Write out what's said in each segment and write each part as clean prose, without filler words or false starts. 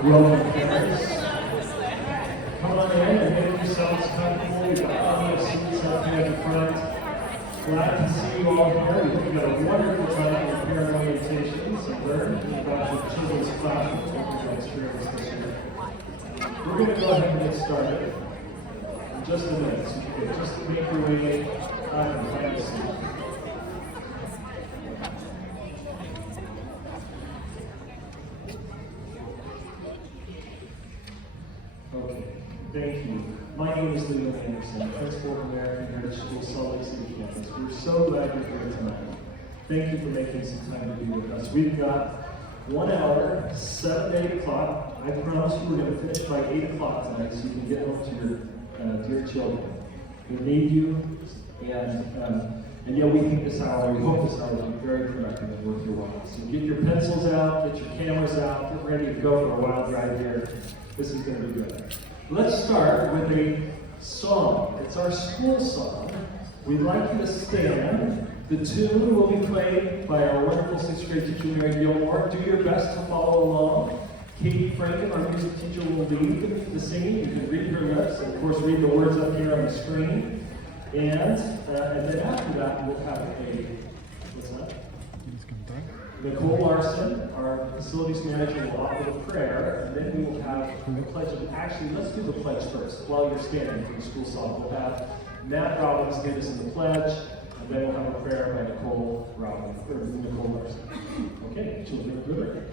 Welcome, parents. Come on in and make yourselves comfortable. We've got plenty of seats up here in the front. Glad to see you all here. We hope you got a wonderful time with parent orientations and learning about your children's classroom. Hope you experience this year. We're going to go ahead and get started in just a minute. So you can just make your way out and find a seat. Okay, thank you. My name is Leland Anderson, Principal of American Heritage School, Salt Lake City campus. We're so glad you're here tonight. Thank you for making some time to be with us. We've got 1 hour, 7 to 8 o'clock. I promise you we're going to finish by 8 o'clock tonight so you can get home to your dear children. We need you, and yeah, we think this hour, we hope this hour will be very productive and worth your while. So get your pencils out, get your cameras out, get ready to go for a wild ride here. This is going to be good. Let's start with a song. It's our school song. We'd like you to stand. The tune will be played by our wonderful 6th grade teacher, Mary Gilmore. Do your best to follow along. Katie Franken, our music teacher, will lead the singing. You can read her lips and, of course, read the words up here on the screen. And then after that, we'll have what's that? Nicole Larson, our facilities manager, will offer the prayer, and then we will have the pledge of, actually, let's do the pledge first while you're standing for the school song. We'll have Matt Robbins lead us in the pledge, and then we'll have a prayer by Nicole Larson. Okay, children, good.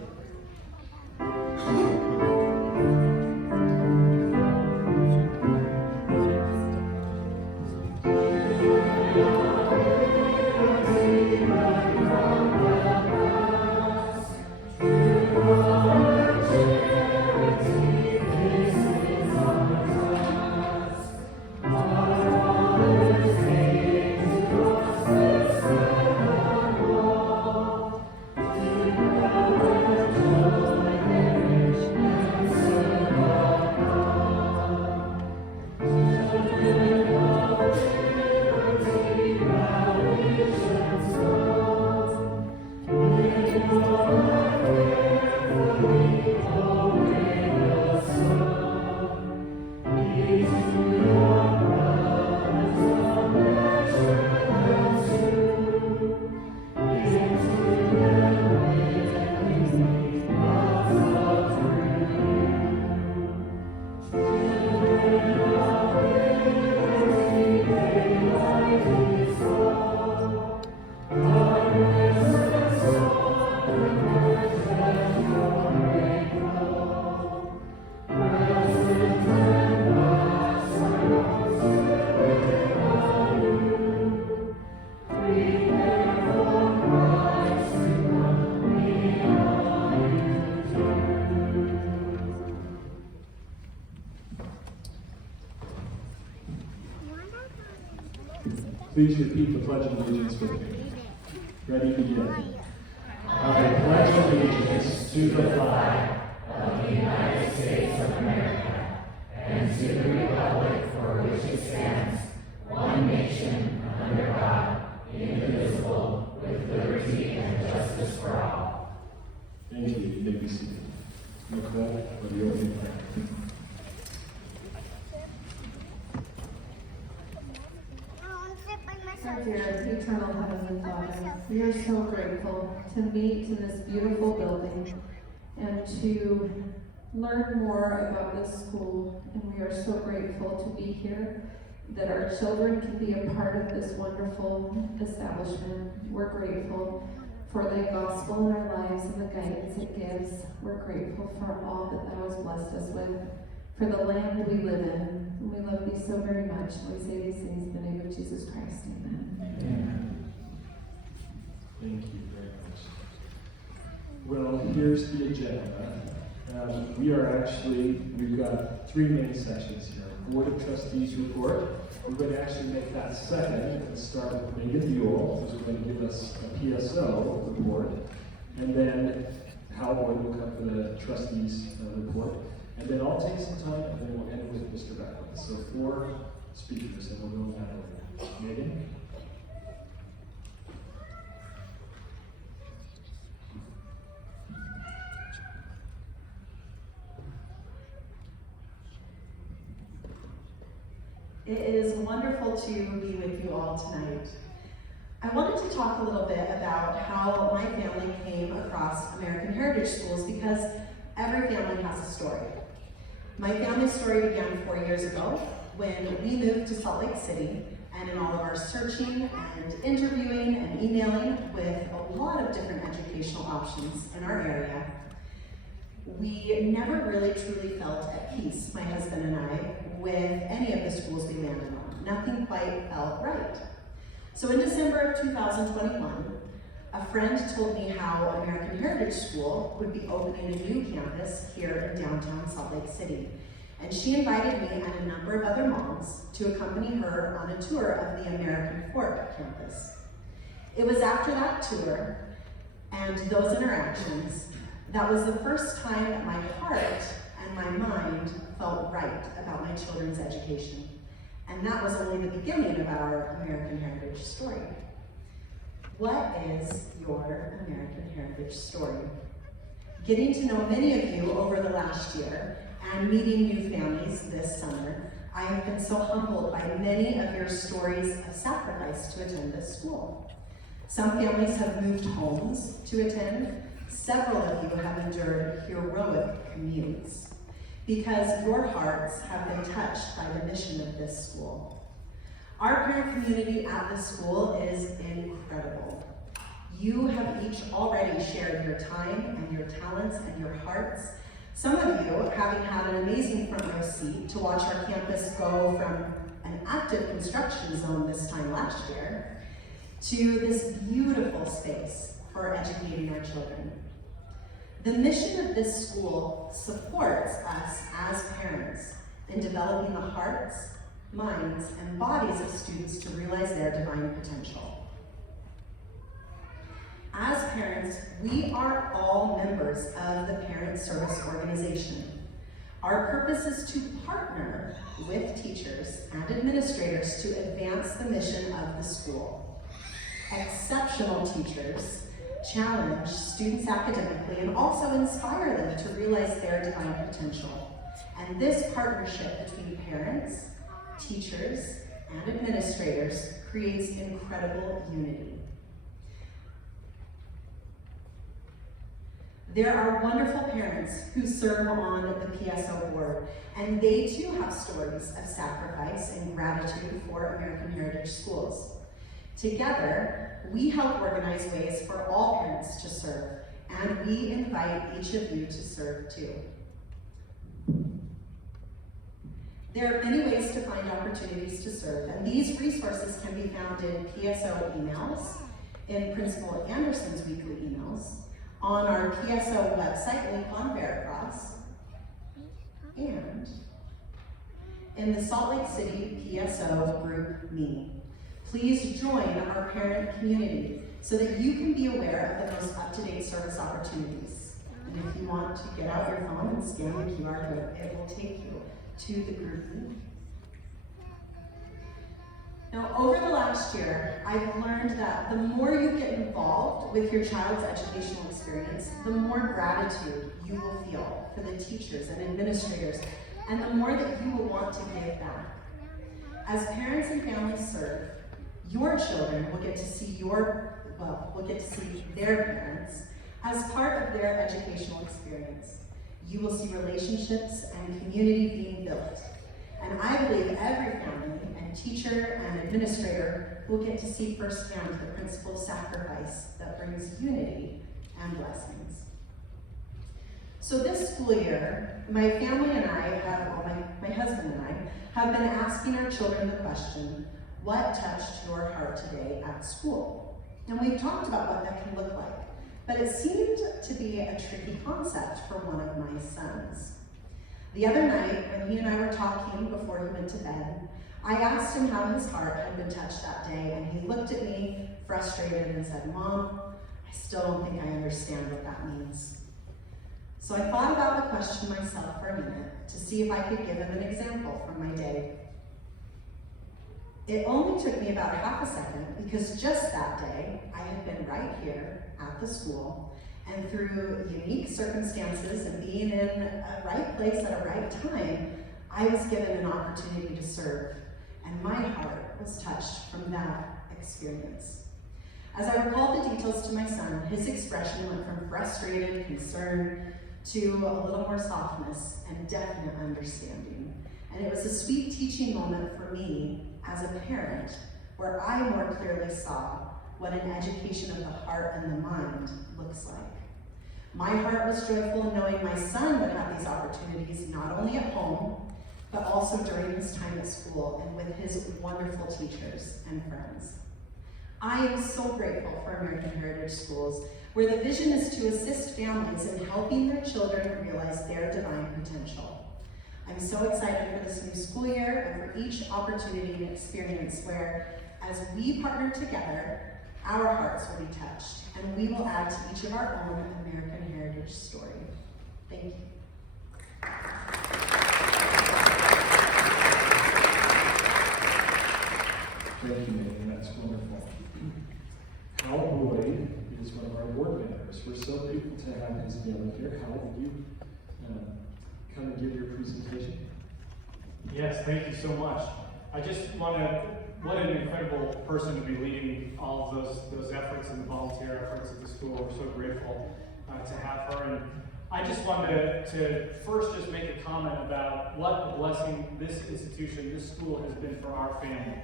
Please repeat the Pledge of Allegiance with me. Ready, begin. I pledge allegiance to the flag of the United States of America and to the republic for which it stands, one nation, under God, indivisible, with liberty and justice for all. Thank you. You may be seated. Nicole, what do you open prayer? Our dear eternal Heavenly Father, we are so grateful to meet in this beautiful building and to learn more about this school. And we are so grateful to be here, that our children can be a part of this wonderful establishment. We're grateful for the gospel in our lives and the guidance it gives. We're grateful for all that Thou hast blessed us with, for the land we live in. And we love Thee so very much. And we say these things in the name of Jesus Christ. Amen. Amen. Thank you very much. Well, here's the agenda. We've got 3 main sections here. Board of Trustees report. We're going to actually make that second and start with Megan Buell, who's going to give us a PSO report, and then Hal Boyd will cover the trustees report, and then I'll take some time, and then we'll end with Mr. Beckwith. So 4 speakers, and we'll go in that order. Megan? It is wonderful to be with you all tonight. I wanted to talk a little bit about how my family came across American Heritage Schools because every family has a story. My family's story began 4 years ago when we moved to Salt Lake City, and in all of our searching and interviewing and emailing with a lot of different educational options in our area, we never really truly felt at peace, my husband and I, with any of the schools we landed on. Nothing quite felt right. So in December of 2021, a friend told me how American Heritage School would be opening a new campus here in downtown Salt Lake City. And she invited me and a number of other moms to accompany her on a tour of the American Fork campus. It was after that tour and those interactions that was the first time that my heart and my mind felt right about my children's education. And that was only the beginning of our American Heritage story. What is your American Heritage story? Getting to know many of you over the last year and meeting new families this summer, I have been so humbled by many of your stories of sacrifice to attend this school. Some families have moved homes to attend. Several of you have endured heroic commutes because your hearts have been touched by the mission of this school. Our parent community at this school is incredible. You have each already shared your time and your talents and your hearts. Some of you having had an amazing front row seat to watch our campus go from an active construction zone this time last year to this beautiful space for educating our children. The mission of this school supports us as parents in developing the hearts, minds, and bodies of students to realize their divine potential. As parents, we are all members of the Parent Service Organization. Our purpose is to partner with teachers and administrators to advance the mission of the school. Exceptional teachers challenge students academically and also inspire them to realize their divine potential. And this partnership between parents, teachers, and administrators creates incredible unity. There are wonderful parents who serve on the PSO board, and they too have stories of sacrifice and gratitude for American Heritage Schools. Together, we help organize ways for all parents to serve, and we invite each of you to serve too. There are many ways to find opportunities to serve, and these resources can be found in PSO emails, in Principal Anderson's weekly emails, on our PSO website link on Veracross, and in the Salt Lake City PSO group meeting. Please join our parent community so that you can be aware of the most up-to-date service opportunities. And if you want to get out your phone and scan the QR code, it will take you to the group meeting. Now, over the last year, I've learned that the more you get involved with your child's educational experience, the more gratitude you will feel for the teachers and administrators, and the more that you will want to give back. As parents and families serve, your children will get to see their parents as part of their educational experience. You will see relationships and community being built. And I believe every family and teacher and administrator will get to see firsthand the principal sacrifice that brings unity and blessings. So this school year, my family and I my husband and I have been asking our children the question, what touched your heart today at school? And we've talked about what that can look like, but it seemed to be a tricky concept for one of my sons. The other night, when he and I were talking before he went to bed, I asked him how his heart had been touched that day, and he looked at me frustrated and said, "Mom, I still don't think I understand what that means." So I thought about the question myself for a minute to see if I could give him an example from my day. It only took me about half a second because just that day, I had been right here at the school, and through unique circumstances and being in a right place at a right time, I was given an opportunity to serve. and my heart was touched from that experience. As I recalled the details to my son, his expression went from frustrated concern to a little more softness and definite understanding. And it was a sweet teaching moment for me as a parent, where I more clearly saw what an education of the heart and the mind looks like. My heart was joyful in knowing my son would have these opportunities not only at home, but also during his time at school and with his wonderful teachers and friends. I am so grateful for American Heritage Schools, where the vision is to assist families in helping their children realize their divine potential. I'm so excited for this new school year and for each opportunity and experience where, as we partner together, our hearts will be touched, and we will add to each of our own American Heritage story. Thank you. Thank you, Megan. That's wonderful. Hal Boyd is one of our board members. We're so grateful to have his family here. Hal, will you come and give your presentation? Yes, thank you so much. I just want to, what an incredible person to be leading all of those efforts and the volunteer efforts at the school. We're so grateful to have her. And I just wanted to first just make a comment about what a blessing this institution, this school has been for our family.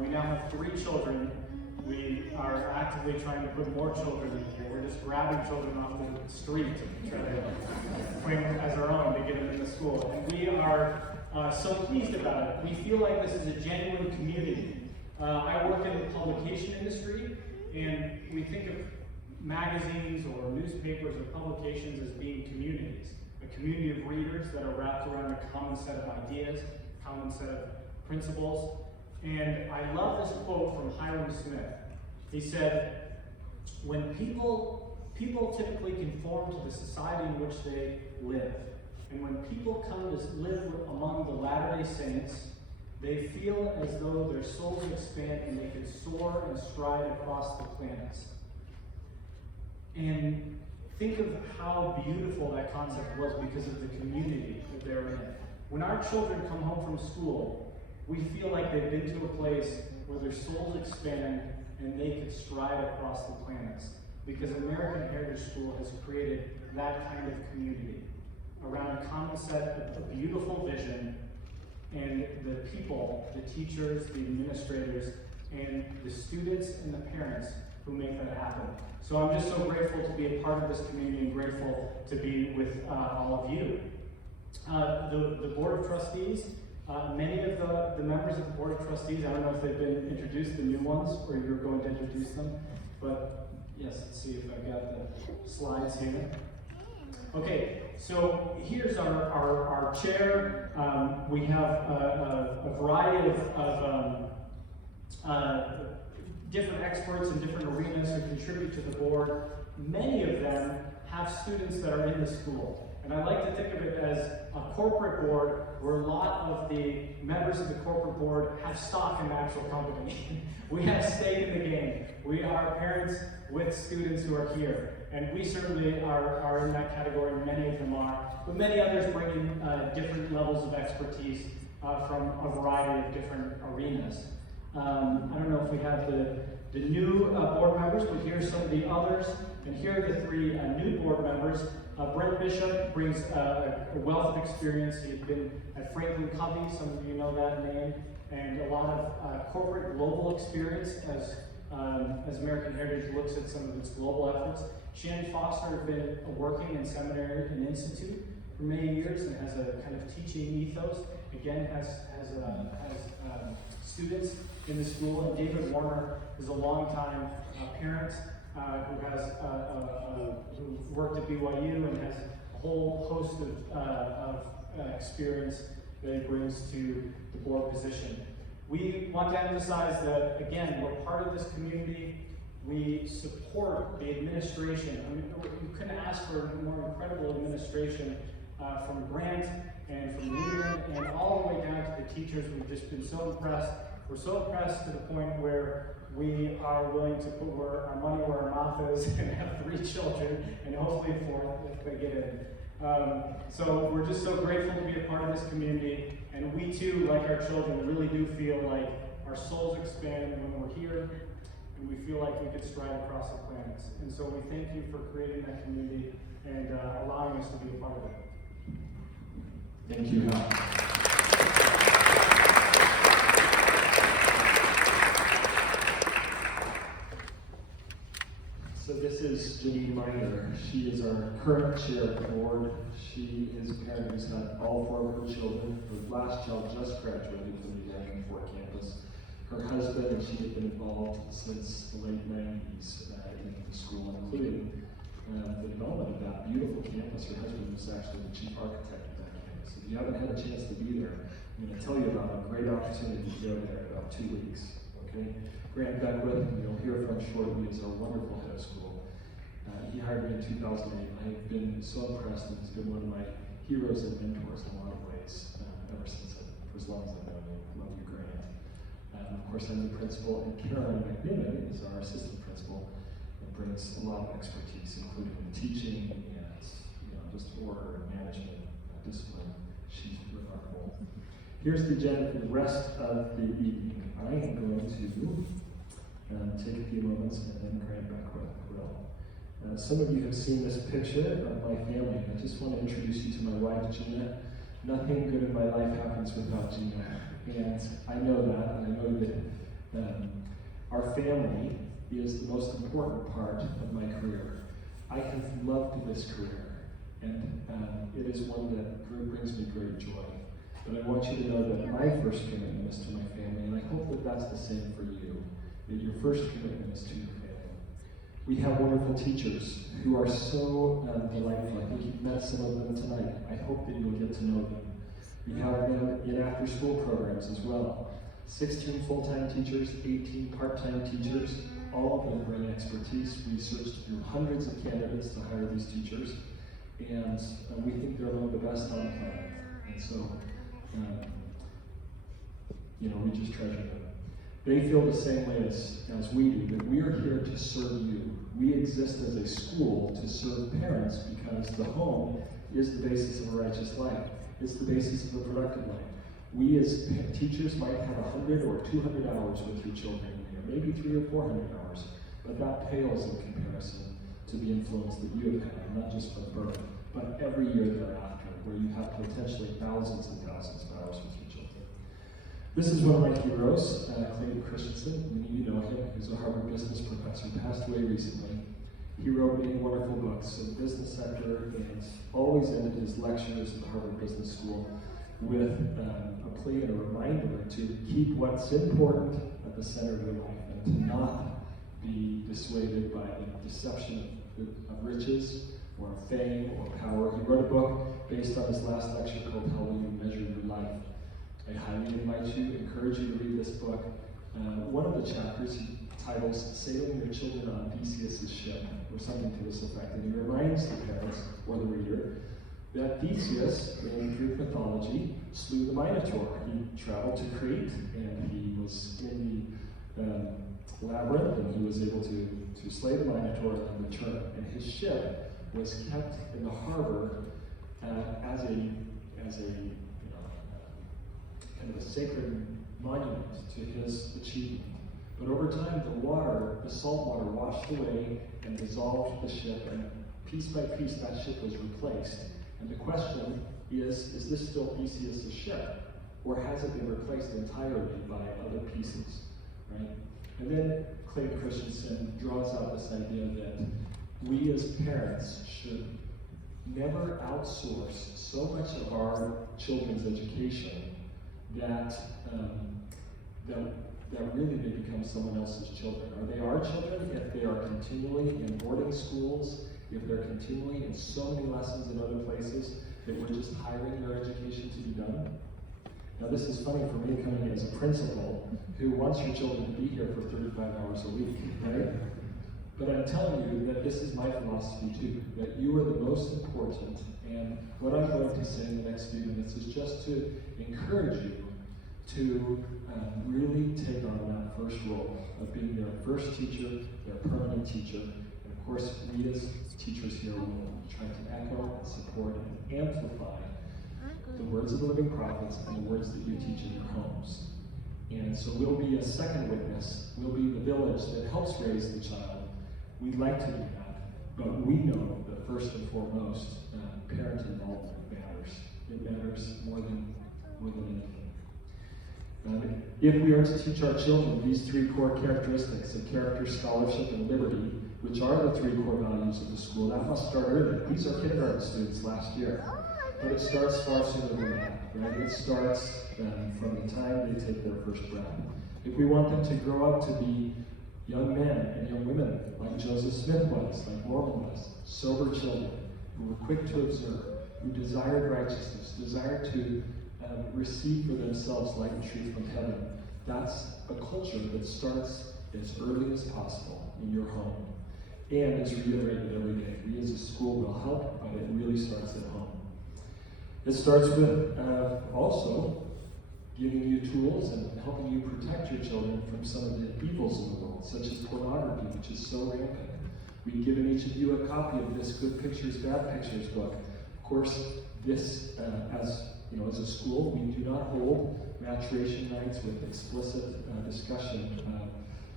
We now have 3 children. We are actively trying to put more children in here. We're just grabbing children off the street to try to bring as our own to get them into school. And we are so pleased about it. We feel like this is a genuine community. I work in the publication industry, and we think of magazines or newspapers or publications as being communities. A community of readers that are wrapped around a common set of ideas, common set of principles. And I love this quote from Hiram Smith. He said, when people typically conform to the society in which they live. And when people come to live among the Latter-day Saints, they feel as though their souls expand and they can soar and stride across the planets. And think of how beautiful that concept was because of the community that they're in. When our children come home from school, we feel like they've been to a place where their souls expand and they can stride across the planets. Because American Heritage School has created that kind of community around a common set of a beautiful vision, and the people, the teachers, the administrators, and the students and the parents who make that happen. So I'm just so grateful to be a part of this community and grateful to be with all of you. The Board of Trustees, many of the members of the Board of Trustees, I don't know if they've been introduced, the new ones, or you're going to introduce them, but yes, let's see if I've got the slides here. Okay, so here's our chair. We have a variety of different experts in different arenas who contribute to the board. Many of them have students that are in the school. And I like to think of it as a corporate board where a lot of the members of the corporate board have stock in the actual company. We have stake in the game. We are parents with students who are here. And we certainly are in that category, many of them are. But many others bring in different levels of expertise from a variety of different arenas. I don't know if we have the new board members, but here's some of the others. And here are the 3 new board members. Brent Bishop brings a wealth of experience. He had been at Franklin Covey, some of you know that name, and a lot of corporate global experience as American Heritage looks at some of its global efforts. Shannon Foster has been working in seminary and institute for many years and has a kind of teaching ethos. Again, has students in the school. And David Warner is a longtime parent who worked at BYU and has a whole host of experience that he brings to the board position. We want to emphasize that, again, we're part of this community. We support the administration. I mean, you couldn't ask for a more incredible administration from Grant and from Leland and all the way down to the teachers. We've just been so impressed. We're so impressed to the point where we are willing to put our money where our mouth is and have 3 children and hopefully a 4th if they get in. So we're just so grateful to be a part of this community, and we too, like our children, really do feel like our souls expand when we're here, and we feel like we could stride across the planet. And so we thank you for creating that community and allowing us to be a part of it. Thank you, Hal. So this is Janine Miner. She is our current chair of the board. She is a parent who's had all 4 of her children. Her last child just graduated from the American Fort campus. Her husband and she have been involved since the late 90s in the school, including the development of that beautiful campus. Her husband was actually the chief architect of that campus. If you haven't had a chance to be there, I'm going to tell you about a great opportunity to go there in about 2 weeks. Okay? Grant Beckwith, who you'll hear from shortly, is our wonderful head of school. He hired me in 2008. I've been so impressed, and he's been one of my heroes and mentors in a lot of ways ever since, for as long as I've known him. I love you, Grant. Of course, I'm the principal, and Caroline McNiven is our assistant principal, and brings a lot of expertise, including in teaching and just order and management, discipline. She's remarkable. Here's the agenda for the rest of the evening. I am going to take a few moments, and then Grant Beckwith will. Some of you have seen this picture of my family. I just want to introduce you to my wife, Gina. Nothing good in my life happens without Gina, and I know that, and I know that our family is the most important part of my career. I have loved this career, and it is one that brings me great joy. But I want you to know that my first commitment is to my family, and I hope that that's the same for you, that your first commitment is to your family. We have wonderful teachers who are so delightful. I think you've met some of them tonight. I hope that you'll get to know them. We have them in after-school programs as well. 16 full-time teachers, 18 part-time teachers. All of them bring expertise. We searched through hundreds of candidates to hire these teachers, and we think they're among the best on the planet. And so, we just treasure them. They feel the same way as we do, that we are here to serve you. We exist as a school to serve parents because the home is the basis of a righteous life. It's the basis of a productive life. We as teachers might have 100 or 200 hours with your children, maybe 300 or 400 hours, but that pales in comparison to the influence that you have had, not just from birth, but every year thereafter, where you have potentially thousands and thousands of hours with your children. This is one of my heroes, Clayton Christensen. Many of you know him. He's a Harvard business professor, passed away recently. He wrote many wonderful books in the business sector and always ended his lectures at the Harvard Business School with a plea and a reminder to keep what's important at the center of your life and to not be dissuaded by the deception of riches or fame or power. He wrote a book based on his last lecture called How Will You Measure Your Life? I highly encourage you to read this book. One of the chapters he titles Sailing Your Children on Theseus' Ship, or something to this effect. And he reminds the parents, or the reader, that Theseus, in Greek mythology, slew the Minotaur. He traveled to Crete, and he was in the labyrinth, and he was able to slay the Minotaur and return. And his ship was kept in the harbor as a kind of a sacred monument to his achievement. But over time, the salt water washed away and dissolved the ship, and piece by piece that ship was replaced. And the question is this still Theseus' ship? Or has it been replaced entirely by other pieces, right? And then Clayton Christensen draws out this idea that we as parents should never outsource so much of our children's education that really they become someone else's children. Are they our children if they are continually in boarding schools, if they're continually in so many lessons in other places that we're just hiring their education to be done? Now this is funny for me coming in as a principal who wants your children to be here for 35 hours a week, right? But I'm telling you that this is my philosophy too, that you are the most important, and what I'm going to say in the next few minutes is just to encourage you to really take on that first role of being their first teacher, their permanent teacher, and of course we as teachers here will trying to echo, support, and amplify the words of the living prophets and the words that you teach in your homes. And so we'll be a second witness. We'll be the village that helps raise the child. We'd like to do that, but we know that first and foremost, parent involvement matters. It matters more than anything. If we are to teach our children these three core characteristics of character, scholarship, and liberty, which are the three core values of the school, that must start early. These are kindergarten students last year. But it starts far sooner than that, right? It starts from the time they take their first breath. If we want them to grow up to be young men and young women, like Joseph Smith was, like Mormon was, sober children, who were quick to observe, who desired righteousness, desired to receive for themselves light and truth from heaven, that's a culture that starts as early as possible in your home and is reiterated every day. We as a school will help, but it really starts at home. It starts with also giving you tools and helping you protect your children from some of the evils in the world, such as pornography, which is so rampant. We've given each of you a copy of this Good Pictures, Bad Pictures book. Of course, this, as a school, we do not hold maturation nights with explicit discussion of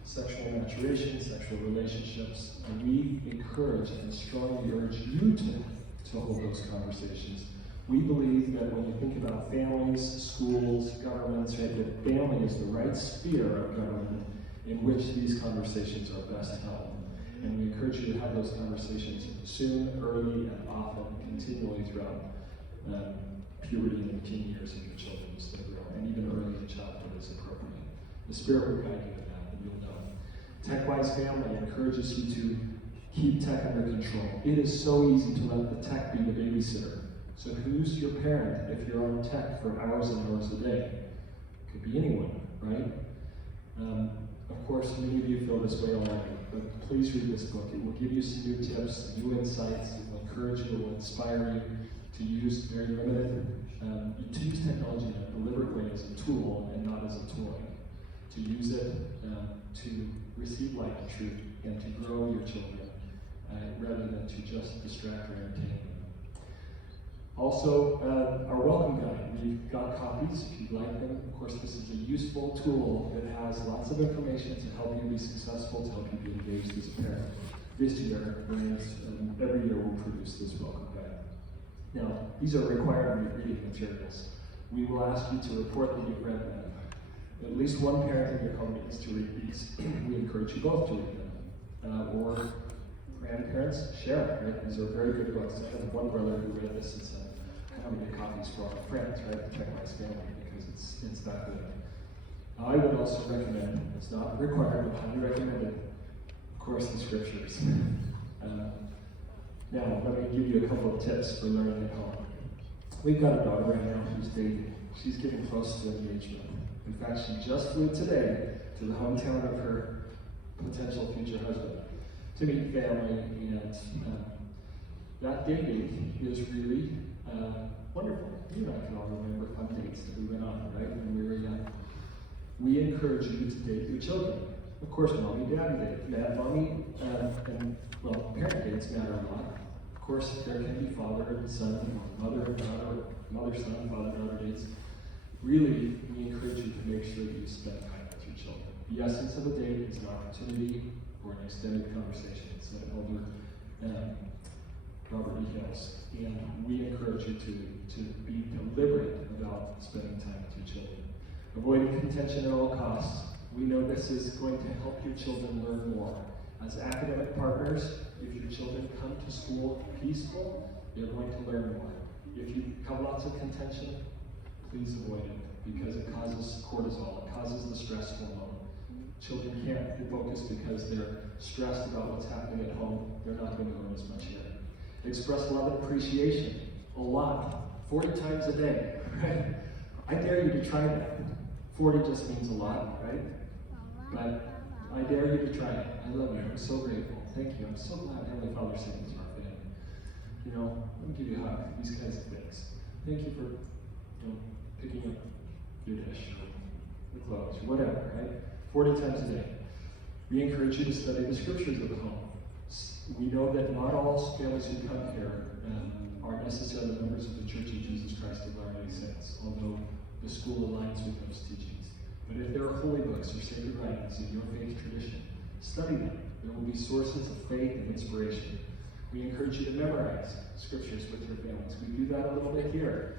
sexual maturation, sexual relationships, and we encourage and strongly urge you to hold those conversations. We believe that when you think about families, schools, governments, right, that family is the right sphere of government in which these conversations are best held. And we encourage you to have those conversations soon, early, and often, continually throughout puberty and the teen years of your children as they grow, and even early in childhood as appropriate. The Spirit will guide you in that, and you'll know. TechWise Family encourages you to keep tech under control. It is so easy to let the tech be the babysitter. So who's your parent if you're on tech for hours and hours a day? Could be anyone, right? Of course, many of you feel this way already, but please read this book. It will give you some new tips, new insights. It will encourage you, it will inspire you to use very limited, to use technology in a deliberate way as a tool and not as a toy. To use it to receive light and truth and to grow your children rather than to just distract or entertain them. Also, our welcome guide. We've got copies if you'd like them. Of course, this is a useful tool that has lots of information to help you be successful, to help you be engaged as a parent. This year, every year we'll produce this welcome guide. Now, these are required reading materials. We will ask you to report that you've read them. At least one parent in your home needs to read these. We encourage you both to read them. Or grandparents, share it, right? These are very good books. I have one brother who read this and said, how many copies for our friends, right? TechWise Family, because it's that good. I would also recommend, it's not required, but highly recommended, of course, the scriptures. Now, let me give you a couple of tips for learning at home. We've got a daughter right now who's dating. She's getting close to engagement. In fact, she just flew today to the hometown of her potential future husband to meet family, and that dating is really wonderful. You and I can all remember fun dates that we went on, right, when we were young. We encourage you to date your children. Of course, mommy, daddy date. Mommy and parent dates matter a lot. Of course, there can be father and son, mother and daughter, mother, son, father, daughter dates. Really, we encourage you to make sure that you spend time with your children. The essence of a date is an opportunity for an extended conversation. It's an elder Robert E. Hales. And we encourage you to be deliberate about spending time with your children. Avoiding contention at all costs. We know this is going to help your children learn more. As academic partners, if your children come to school peaceful, they're going to learn more. If you have lots of contention, please avoid it, because it causes cortisol, it causes the stress hormone. Children can't focus because they're stressed about what's happening at home. They're not going to learn as much here. Express love and appreciation a lot, 40 times a day, right? I dare you to try that. 40 just means a lot, right? But I dare you to try it. I love you. I'm so grateful. Thank you. I'm so glad Heavenly Father sent me to our family. Let me give you a hug. These kinds of things. Thank you for picking up your dish or the clothes or whatever, right? 40 times a day. We encourage you to study the scriptures at home. We know that not all families who come here are necessarily members of the Church of Jesus Christ of Latter-day Saints, although the school aligns with those teachings. But if there are holy books or sacred writings in your faith tradition, study them. There will be sources of faith and inspiration. We encourage you to memorize scriptures with your families. We do that a little bit here.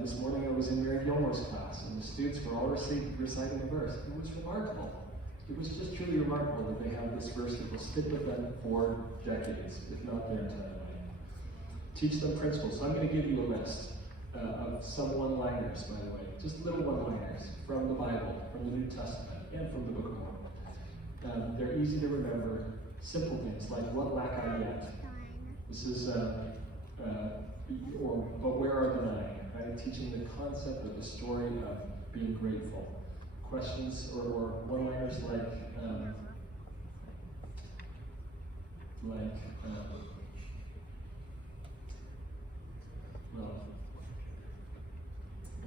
This morning I was in Mary Gilmore's class, and the students were all reciting a verse. It was remarkable. It was just truly remarkable that they have this verse that will stick with them for decades, if not their entire life. Teach them principles. So I'm going to give you a list of some one-liners, by the way. Just little one-liners from the Bible, from the New Testament, and from the Book of Mormon. They're easy to remember. Simple things like, what lack I yet? This is, but where are the nine? Right? Teaching the concept of the story of being grateful. Questions or one-liners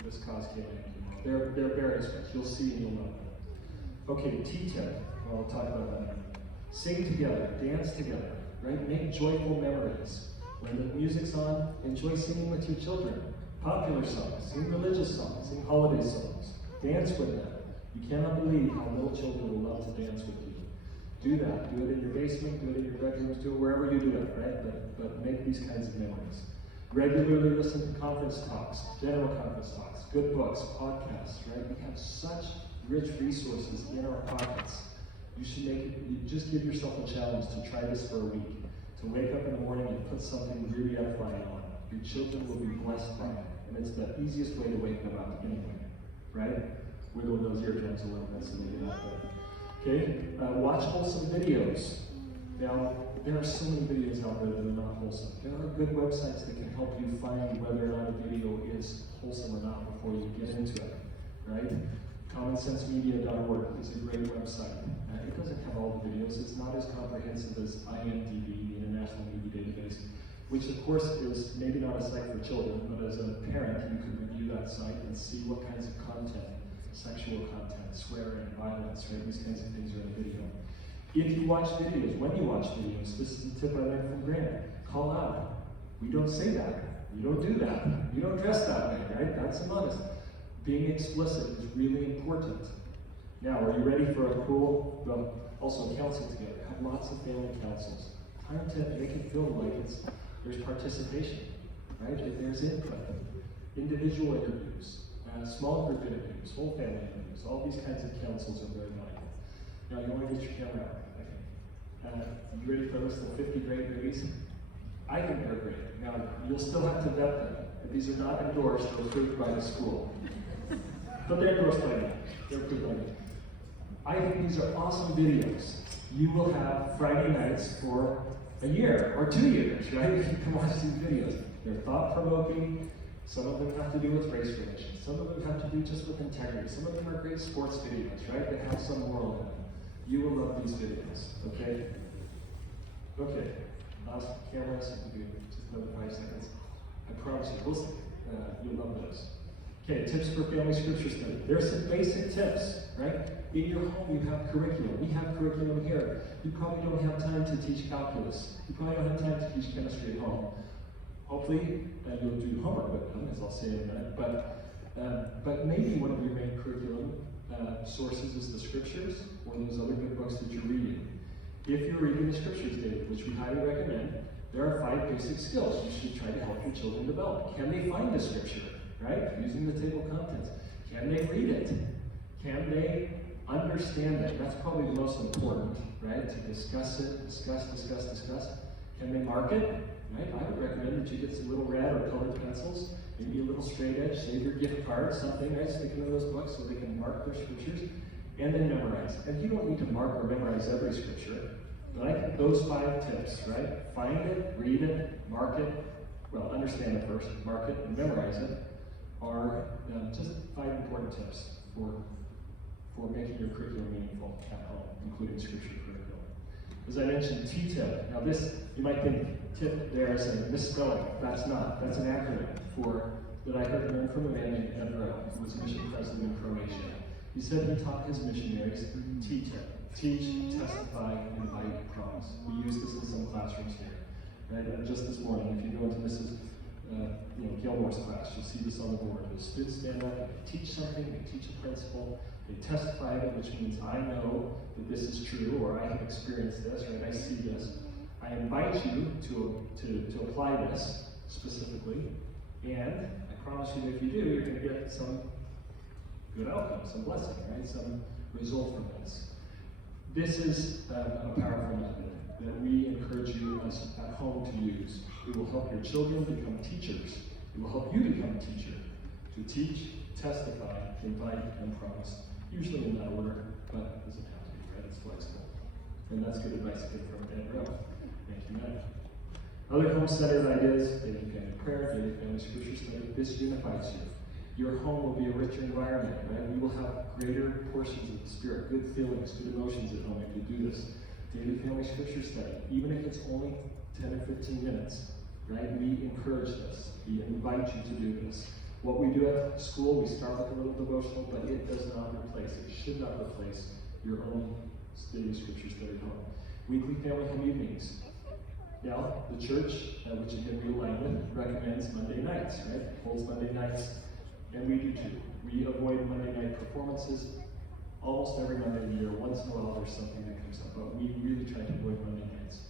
this cause came in. There are various ones. You'll see and you'll know them. Okay, T-tip. Well, I'll talk about that. Sing together, dance together, right? Make joyful memories. When the music's on, enjoy singing with your children. Popular songs, sing religious songs, sing holiday songs. Dance with them. You cannot believe how little children will love to dance with you. Do that. Do it in your basement, do it in your bedrooms, do it wherever you do it, right? But make these kinds of memories. Regularly listen to conference talks, general conference talks, good books, podcasts, right? We have such rich resources in our pockets. You should just give yourself a challenge to try this for a week. To wake up in the morning and put something really edifying on. Your children will be blessed by it. And it's the easiest way to wake them up anyway, right? Wiggle those eardrums a little bit so they get out there. Okay? Watch wholesome videos. Now, there are so many videos out there that are not wholesome. There are good websites that can help you find whether or not a video is wholesome or not before you get into it, right? CommonSenseMedia.org is a great website. It doesn't have all the videos. It's not as comprehensive as IMDb, the International Movie Database, which of course is maybe not a site for children, but as a parent, you can review that site and see what kinds of content, sexual content, swearing, violence, right? These kinds of things are in a video. If you watch videos, when you watch videos, this is a tip I learned from Grant, call out. We don't say that. We don't do that. We don't dress that way, right? That's immodest. Being explicit is really important. Now, are you ready for a cool, well, also counsel together? Have lots of family councils. Time to make it feel like there's participation, right? That there's input. Individual interviews, small group interviews, whole family interviews, all these kinds of councils are very valuable. Now, you want to get your camera out. You ready for a list of 50 great movies? I think they're great. Now, you'll still have to vet them. These are not endorsed or approved by the school. But they're endorsed by me. They're approved by me. I think these are awesome videos. You will have Friday nights for a year or 2 years, right? You can watch these videos. They're thought-provoking. Some of them have to do with race relations. Some of them have to do just with integrity. Some of them are great sports videos, right? That have some moral in them. You will love these videos, okay? Okay, last cameras, you can do just another 5 seconds. I promise you, you'll love those. Okay, tips for family scripture study. There's some basic tips, right? In your home, you have curriculum. We have curriculum here. You probably don't have time to teach calculus. You probably don't have time to teach chemistry at home. Hopefully, you'll do homework with them, as I'll say in a minute. But maybe one of your main curriculum sources is the scriptures or those other good books that you're reading. If you're reading the scriptures, David, which we highly recommend, there are 5 basic skills you should try to help your children develop. Can they find the scripture, right? Using the table of contents. Can they read it? Can they understand it? That's probably the most important, right? To discuss it, discuss. Can they mark it? Right? I would recommend that you get some little red or colored pencils, maybe a little straight edge, save your gift card, something, right? Stick into those books so they can mark their scriptures, and then memorize. And you don't need to mark or memorize every scripture, but I think those 5 tips, right? Find it, read it, mark it, well, understand it first, mark it, and memorize it, are just 5 important tips for making your curriculum meaningful at home, including scripture curriculum. As I mentioned, T-tip. Now this, you might think tip there is a misspelling. That's not. That's an acronym that I heard learned from a man named Ed Rowe, who was mission president in Croatia. He said he taught his missionaries T-tip. Teach, testify, invite, promise. We use this in some classrooms here. Right? Just this morning, if you go into Mrs. Gilmore's class, you'll see this on the board. The students stand up, and they teach something, they teach a principle, they testify it, which means I know that this is true, or I have experienced this, right? I see this. I invite you to apply this specifically, and I promise you that if you do, you're going to get some good outcome, some blessing, right? Some result from this. This is a powerful method that we encourage you as at home to use. It will help your children become teachers. It will help you become a teacher. To teach, testify, invite, and promise. Usually in that order, but it doesn't have to be, right? It's flexible. And that's good advice to get from Ed Rowe. Thank you, Matt. Other home-centered ideas, daily family prayer, daily family scripture study. This unifies you. Your home will be a richer environment, right? We will have greater portions of the Spirit, good feelings, good emotions at home if you do this. Daily family scripture study, even if it's only 10 or 15 minutes, right? We encourage this. We invite you to do this. What we do at school, we start with a little devotional, but it does not replace, it should not replace your own daily scripture study at home. Weekly family home evenings. Now, the church, which again we align with, recommends Monday nights, right? Holds Monday nights. And we do too. We avoid Monday night performances almost every Monday of the year. Once in a while there's something that comes up, but we really try to avoid Monday nights.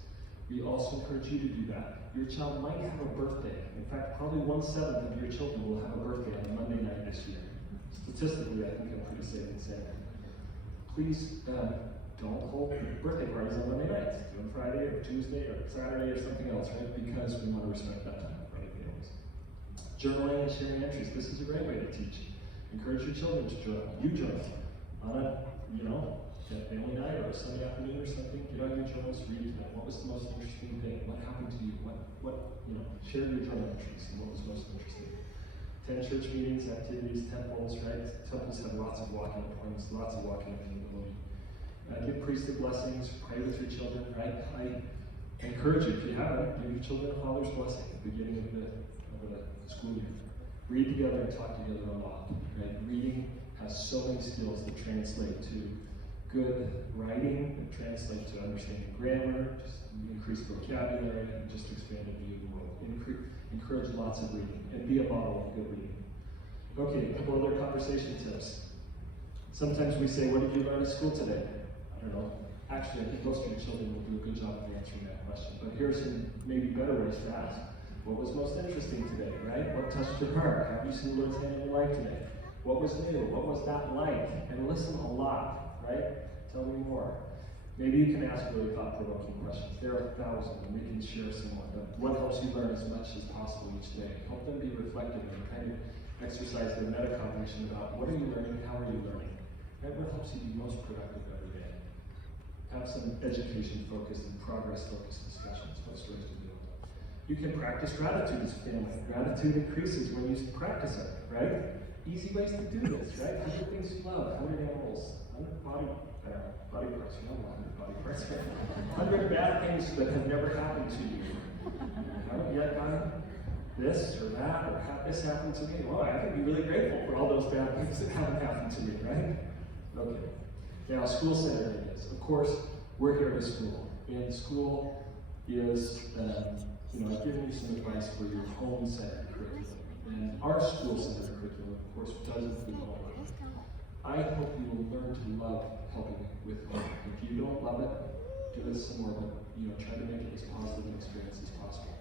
We also encourage you to do that. Your child might have a birthday. In fact, probably 1/7 of your children will have a birthday on a Monday night this year. Statistically, I think I'm pretty safe in saying that. Please don't hold birthday parties on Monday nights. Do them Friday or Tuesday or Saturday or something else, right? Because we want to respect that time. Journaling and sharing entries. This is a great way to teach. Encourage your children to journal. You journal on a family night or a Sunday afternoon or something. Get out your journals, read to them. What was the most interesting thing? What happened to you? Share your journal entries and what was most interesting. 10 church meetings, activities, temples, right? Temples have lots of walking appointments, lots of walking availability. Give priesthood blessings, pray with your children, right? I encourage you, if you haven't, give your children a father's blessing at the beginning of the school year. Read together and talk together a lot. Right? Reading has so many skills that translate to good writing, that translate to understanding grammar, just increase vocabulary, and just expand the view of the world. Encourage lots of reading and be a model of good reading. Okay, a couple other conversation tips. Sometimes we say, what did you learn at school today? I don't know. Actually, I think most of your children will do a good job of answering that question. But here's some maybe better ways to ask. What was most interesting today, right? What touched your heart? Have you seen the Lord's hand in your life today? What was new? What was that like? And listen a lot, right? Tell me more. Maybe you can ask really thought-provoking questions. There are 1,000, and we can share some more. But what helps you learn as much as possible each day? Help them be reflective and kind of exercise their metacognition about what are you learning, how are you learning? Right? What helps you be most productive every day? Have some education-focused and progress-focused discussions. What stories to do? You can practice gratitude as a family. Gratitude increases when you practice it, right? Easy ways to do this, right? 100 things you love, 100 animals, 100 body parts, you know, 100 body parts. 100 bad things that have never happened to you. Haven't yet done this or that, or have this happen to me. Well, I can be really grateful for all those bad things that haven't happened to me, right? Okay. Now, school center ideas. Of course, we're here at a school. And school is, I've given you some advice for your home-centered curriculum. And our school-centered curriculum, of course, does include homework. I hope you will learn to love helping with homework. If you don't love it, do it some more, but try to make it as positive an experience as possible.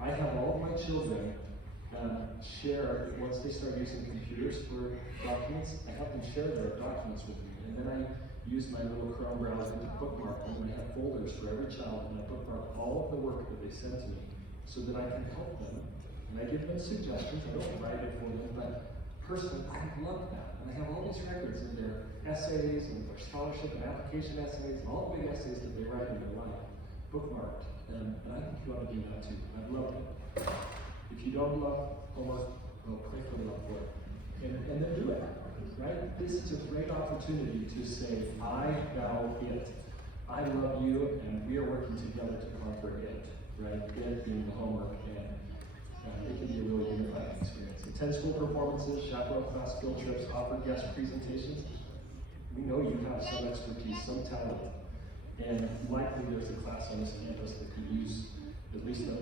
I have all of my children share, once they start using computers for documents, I have them share their documents with me. And then I use my little Chrome browser to bookmark them, and I have folders for every child, and I bookmark all of the work that they send to me so that I can help them. And I give them suggestions. I don't write it for them, but personally, I love that. And I have all these records in their essays and their scholarship and application essays and all the big essays that they write in their life, bookmarked. And I think you ought to do that too. I love it. If you don't love homework, well, pray for the love for it. And then do it, right? This is a great opportunity to say, I, thou, it. I love you, and we are working together to conquer it, right? It being the homework, and it can be a really unifying experience. Attend school performances, chaperone class field trips, offer guest presentations. We know you have some expertise, some talent, and likely there's a class on this campus that could use at least a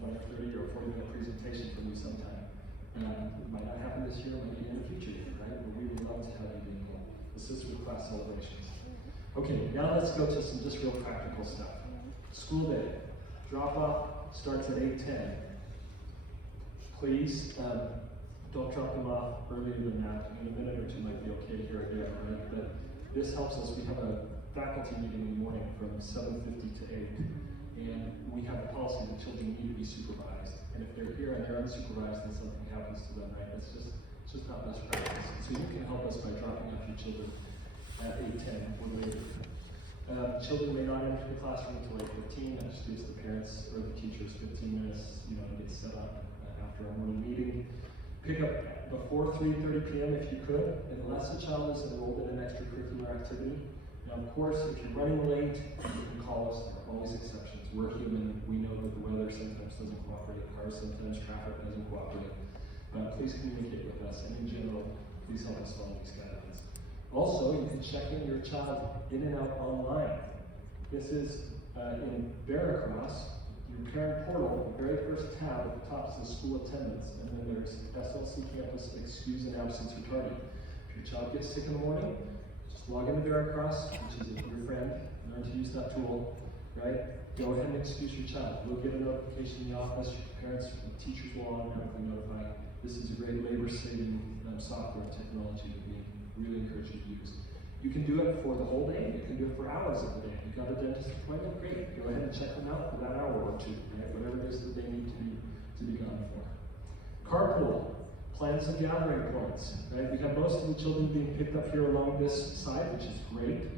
20, 30, or 40-minute presentation from you sometime. It might not happen this year, it might be in the future, right? But we would love to have you be involved. Assist with class celebrations. Okay, now let's go to some just real practical stuff. School day. Drop-off starts at 8:10. Please don't drop them off earlier than that. In a minute or two might be okay here or there, right? But this helps us. We have a faculty meeting in the morning from 7:50 to 8. And we have a policy that children need to be supervised. And if they're here and they're unsupervised and something happens to them, right, it's just not best practice. So you can help us by dropping off your children at 8:10 or later. Children may not enter the classroom until 8:15. That just gives the parents or the teachers 15 minutes, to get set up after our morning meeting. Pick up before 3:30 p.m. if you could, unless a child is enrolled in an extracurricular activity. Now, of course, if you're running late, you can call us. There are always exceptions. We're human. We know that the weather sometimes doesn't cooperate. Cars sometimes, traffic doesn't cooperate. But please communicate with us. And in general, please help us follow these guidelines. Also, you can check in your child in and out online. This is in Veracross. Your parent portal, the very first tab at the top says school attendance. And then there's SLC campus excuse and absence retarded. If your child gets sick in the morning, log into Veracross, which is your friend, learn to use that tool, right? Go ahead and excuse your child. We'll get a notification in the office, your parents and teachers will automatically notify. This is a great labor-saving software technology that we really encourage you to use. You can do it for the whole day, you can do it for hours of the day. You've got a dentist appointment, great. Go ahead and check them out for that hour or two, right? Whatever it is that they need to be gone for. Carpool. Plans and gathering points, right? We have most of the children being picked up here along this side, which is great.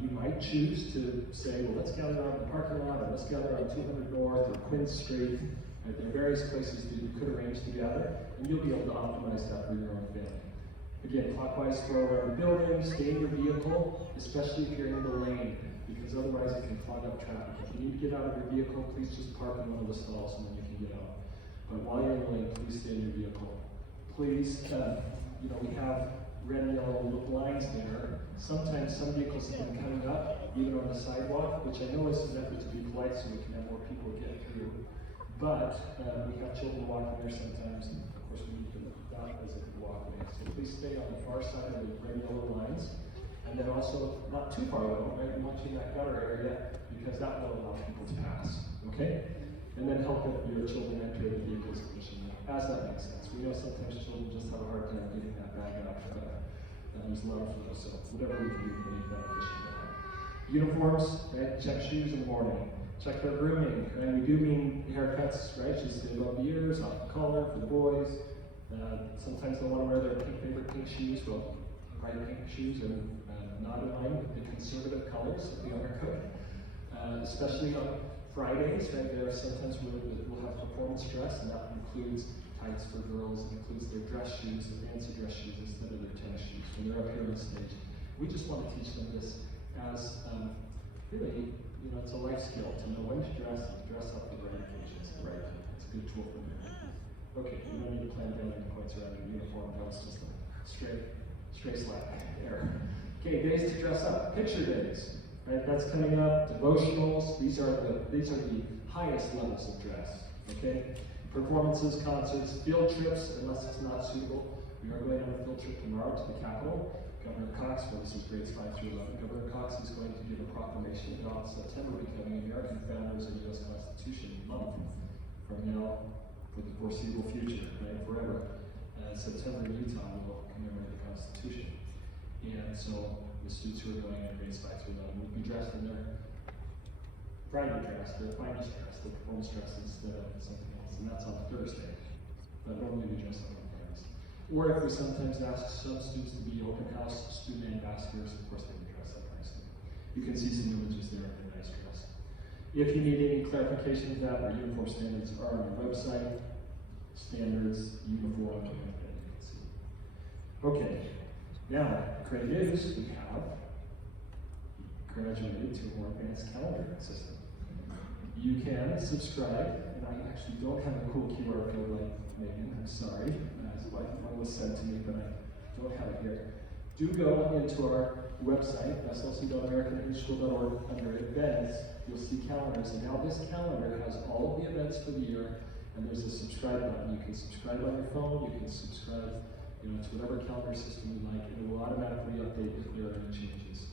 You might choose to say, well, let's gather out in the parking lot, or let's gather on 200 North, or Quinn Street. Right? There are various places that you could arrange to gather, and you'll be able to optimize that for your own family. Again, clockwise flow around the building, stay in your vehicle, especially if you're in the lane, because otherwise it can clog up traffic. If you need to get out of your vehicle, please just park in one of the stalls and then you can get out. But while you're in the lane, please stay in your vehicle. Please, we have red and yellow lines there. Sometimes some vehicles have been coming up, even on the sidewalk, which I know is an effort to be polite so we can have more people get through. But we have children walking there sometimes, and of course we need to look that as a walkway. So please stay on the far side of the red and yellow lines. And then also, not too far though, right? We want you in that gutter area because that will allow people to pass, okay? And then help your children enter the vehicles efficiently, as that makes sense. We know sometimes children just have a hard time getting that bag out, but there's a lot of those, so whatever we can do to make that efficient. Uniforms, right? Check shoes in the morning. Check their grooming, and we do mean haircuts, right? Just stay above the ears, off the collar for the boys. Sometimes they want to wear their favorite pink shoes. Well, bright pink shoes are not in line with the conservative colors of the honor code, especially on Fridays, right? There are sometimes we'll have performance dress, and that includes tights for girls, it includes their dress shoes, their fancy dress shoes instead of their tennis shoes when they're up here on stage. We just want to teach them this as really, it's a life skill to know when to dress and dress up for the right occasions, right? It's a good tool for them. Okay, you don't need to plan down any points around your uniform, that was just a straight slap there. Okay, days to dress up, picture days. Right, that's coming up. Devotionals. These are the highest levels of dress. Okay, performances, concerts, field trips, unless it's not suitable. We are going on a field trip tomorrow to the Capitol. Governor Cox, this is grades 5 through 11. Governor Cox is going to give a proclamation about September becoming American Founders of the U.S. Constitution Month from now for the foreseeable future, right, forever. September in Utah will commemorate the Constitution, and so the students who are going in grades 5 through 11 will be dressed in their Friday dress, their finest dress, their performance dress instead of something else, and that's on Thursday. But normally we dress up on Fridays. Or if we sometimes ask some students to be open house student ambassadors, of course they can dress up nicely. You can see some images there of their nice dress. If you need any clarification of that, our uniform standards are on our website. Standards, uniform, and you can see. Okay. Now, great news, we have graduated to a more advanced calendar system. You can subscribe, and I actually don't have a cool QR code like Megan, I'm sorry. One was sent to me, but I don't have it here. Do go into our website, slc.americanheridageschool.org, under events. You'll see calendars, and now this calendar has all of the events for the year, and there's a subscribe button. You can subscribe on your phone, you can subscribe to whatever calendar system you like, and it will automatically update if there are any changes.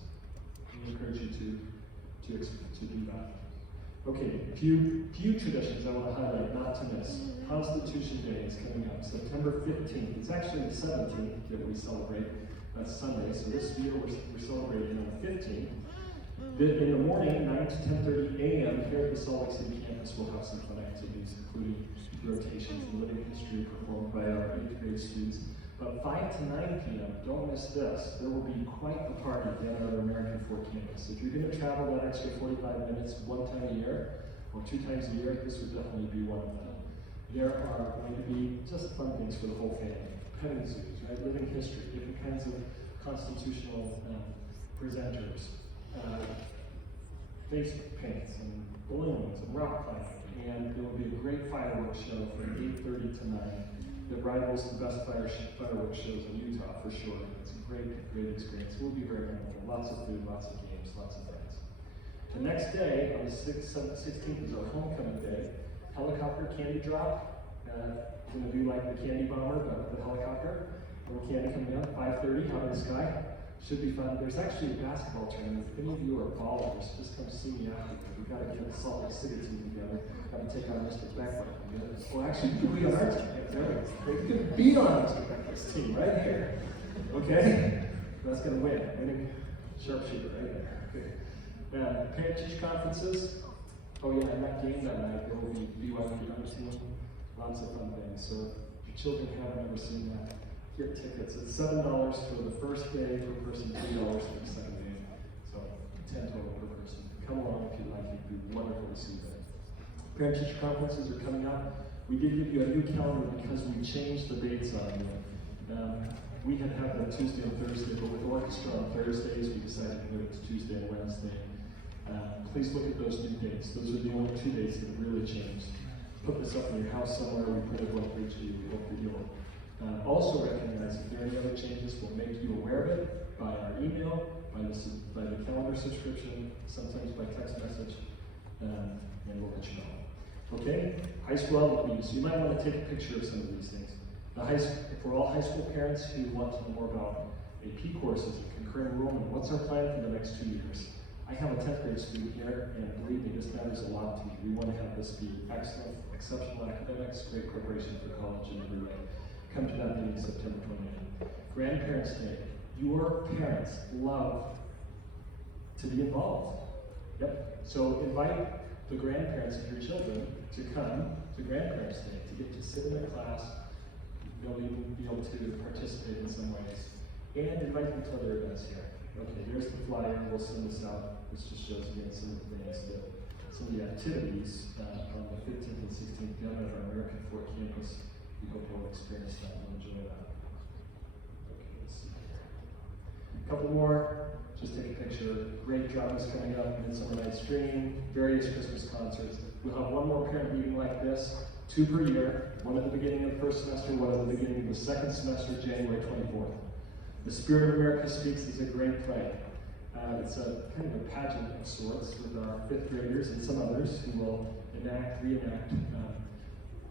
We encourage you to do that. Okay, few traditions I want to highlight, not to miss. Constitution Day is coming up, September 15th. It's actually the 17th that we celebrate. That's Sunday, so this year we're celebrating on the 15th. In the morning, 9 to 10:30 a.m. here at the Salt Lake City campus, we'll have some fun activities, including rotations and living history performed by our 8th grade students. But 5 to 9 p.m., don't miss this. There will be quite the party down at our American Fork campus. If you're going to travel that extra 45 minutes one time a year, or 2 times a year, this would definitely be one of them. There are going to be just fun things for the whole family. Petting zoos, right? Living history, different kinds of constitutional presenters, face paints and balloons and rock climbing, and there will be a great fireworks show from 8:30 to 9 that rivals the best fireworks shows in Utah for sure. It's a great experience. We'll be very happy. Lots of food, lots of games, lots of things. The next day, on the 16th, is our homecoming day. Helicopter candy drop. Going to be like the candy bomber, but with the helicopter. Little candy coming down, 5:30, out of the sky. Should be fun. There's actually a basketball tournament. If any of you are ballers, just come see me afterwards. We've got to get the Salt Lake City team together. Got to take on Mr. Beckler. Well, actually, you can be on our team. You can be on Mr. Beckler's team right here. Okay? That's going to win. Winning sharpshooter right there. Okay. Parent-teacher conferences. Oh yeah, and that game that night, there will be BYU on the team. Lots of fun things. So if your children haven't ever seen that, get tickets. It's $7 for the first day per person, $3 for the second day. So $10 total per person. Come along if you like. It'd be wonderful to see that. Parent-teacher conferences are coming up. We did give you a new calendar because we changed the dates on them. We had them Tuesday and Thursday, but with orchestra on Thursdays, we decided to move it to Tuesday and Wednesday. Please look at those new dates. Those are the only 2 dates that have really changed. Put this up in your house somewhere. We put it one page to you. We hope that you'll also recognize if there are any other changes. We'll make you aware of it by our email, by the calendar subscription, sometimes by text message, and we'll let you know. Okay? High school outlook meetings. So you might want to take a picture of some of these things. For all high school parents who want to know more about AP courses and concurrent enrollment, what's our plan for the next 2 years? I have a 10th grade student here, and believe me, this matters a lot to me. We want to have this be excellent, exceptional academics, great preparation for college in every way. Come to that meeting September 28th. Grandparents' Day. Your parents love to be involved. Yep. So invite the grandparents of your children to come to Grandparents' Day, to get to sit in a class. They'll even be able to participate in some ways. And invite them to other events here. Okay, there's the flyer. We'll send this out. This just shows again some of the things some of the activities on the 15th and 16th down at our American Fork campus. We hope you'll experience that and enjoy that. Okay, let's see here. A couple more. Just take a picture. Great dramas coming up. Midsummer Night's Dream. Various Christmas concerts. We'll have one more parent meeting like this, 2 per year. One at the beginning of the first semester, one at the beginning of the second semester, January 24th. The Spirit of America Speaks is a great play. It's a kind of a pageant of sorts with our 5th graders and some others who will reenact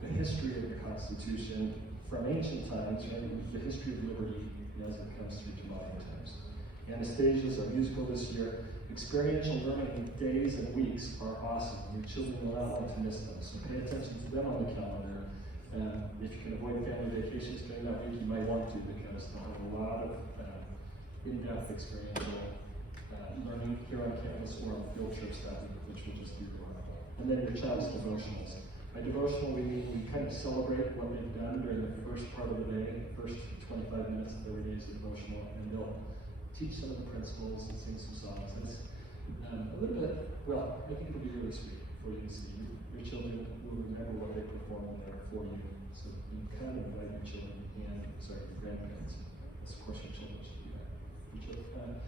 the history of the Constitution from ancient times, right? The history of liberty as it comes through to modern times. Anastasia's our musical this year. Experiential learning days and weeks are awesome. Your children will not want to miss them, so pay attention to them on the calendar. If you can avoid family vacations during that week, you might want to, because they'll have a lot of in-depth experiential learning here on campus or on field trips that week, which will just be remarkable. And then your child's devotionals. By devotional, we mean we kind of celebrate what they've done during the first part of the day, the first 25 minutes of every day's devotional, and they'll teach some of the principles and sing some songs. And it's a little bit, well, I think it'll be really sweet for you to see. Your children will remember what they performed there for you. So you kind of invite your children and, your grandparents. Of course, your children should do that.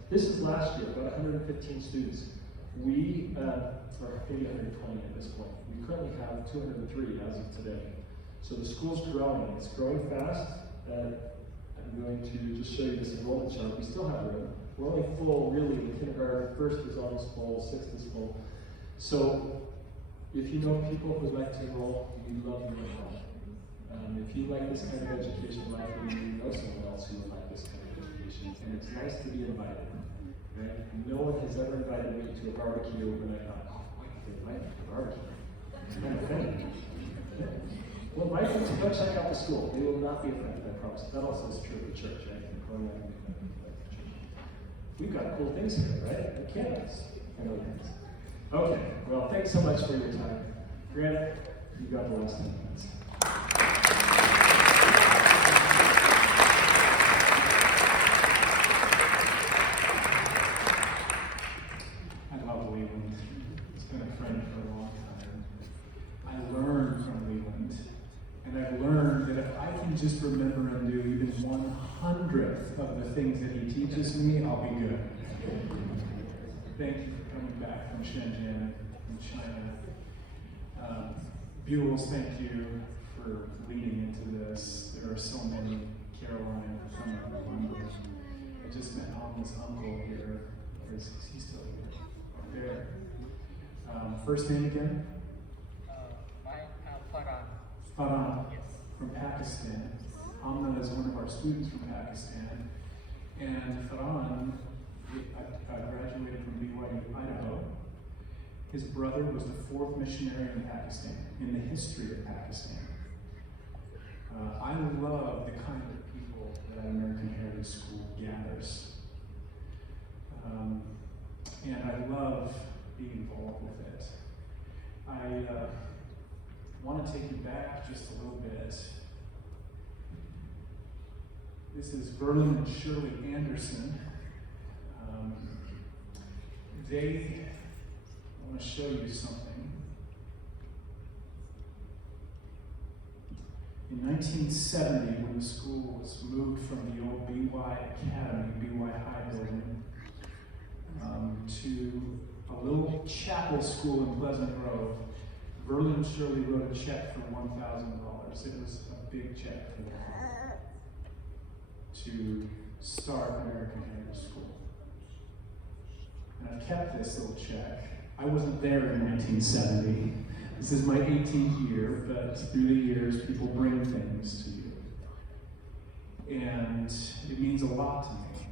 This is last year, about 115 students. We, or maybe 120 at this point. We currently have 203 as of today. So the school's growing. It's growing fast. I'm going to just show you this enrollment chart. We still have room. We're only full, really, in kindergarten. First is almost full, sixth is full. So if you know people who'd like to enroll, we'd love your help. If you like this kind of education, likely you know someone else who would like this kind of education. And it's nice to be invited. Right? No one has ever invited me to a barbecue when I thought, oh, why did they invite me to a barbecue? I'm kind of offended. Well, invite them to go check out the school. They will not be offended, I promise. That also is true of the church, right? We've got cool things here, right? The campus and other things. Okay, well, thanks so much for your time. Grant, you got the last 10 minutes. I love Leland. He's been a friend for a long time. I learned from Leland, and I've learned that if I can just remember and do even 1/100th of the things that he teaches me, I'll be good. Thank you for coming back from Shenzhen, from China. Buells, thank you for leading into this. There are so many. Caroline, from London. I just met Alma's uncle here. Or is he still here? Up there. First name again? Farhan. Yes. From Pakistan. Amna is one of our students from Pakistan. And Farhan graduated from BYU, Idaho. His brother was the 4th missionary in Pakistan, in the history of Pakistan. I love the kind of people that American Heritage School gathers. And I love being involved with it. I want to take you back just a little bit. This is Verlin and Shirley Anderson. I want to show you something. In 1970, when the school was moved from the old BY Academy, BY High building, to a little chapel school in Pleasant Grove, Verlin and Shirley wrote a check for $1,000. It was a big check for them to start American Heritage School. And I've kept this little check. I wasn't there in 1970. This is my 18th year, but through the years, people bring things to you. And it means a lot to me.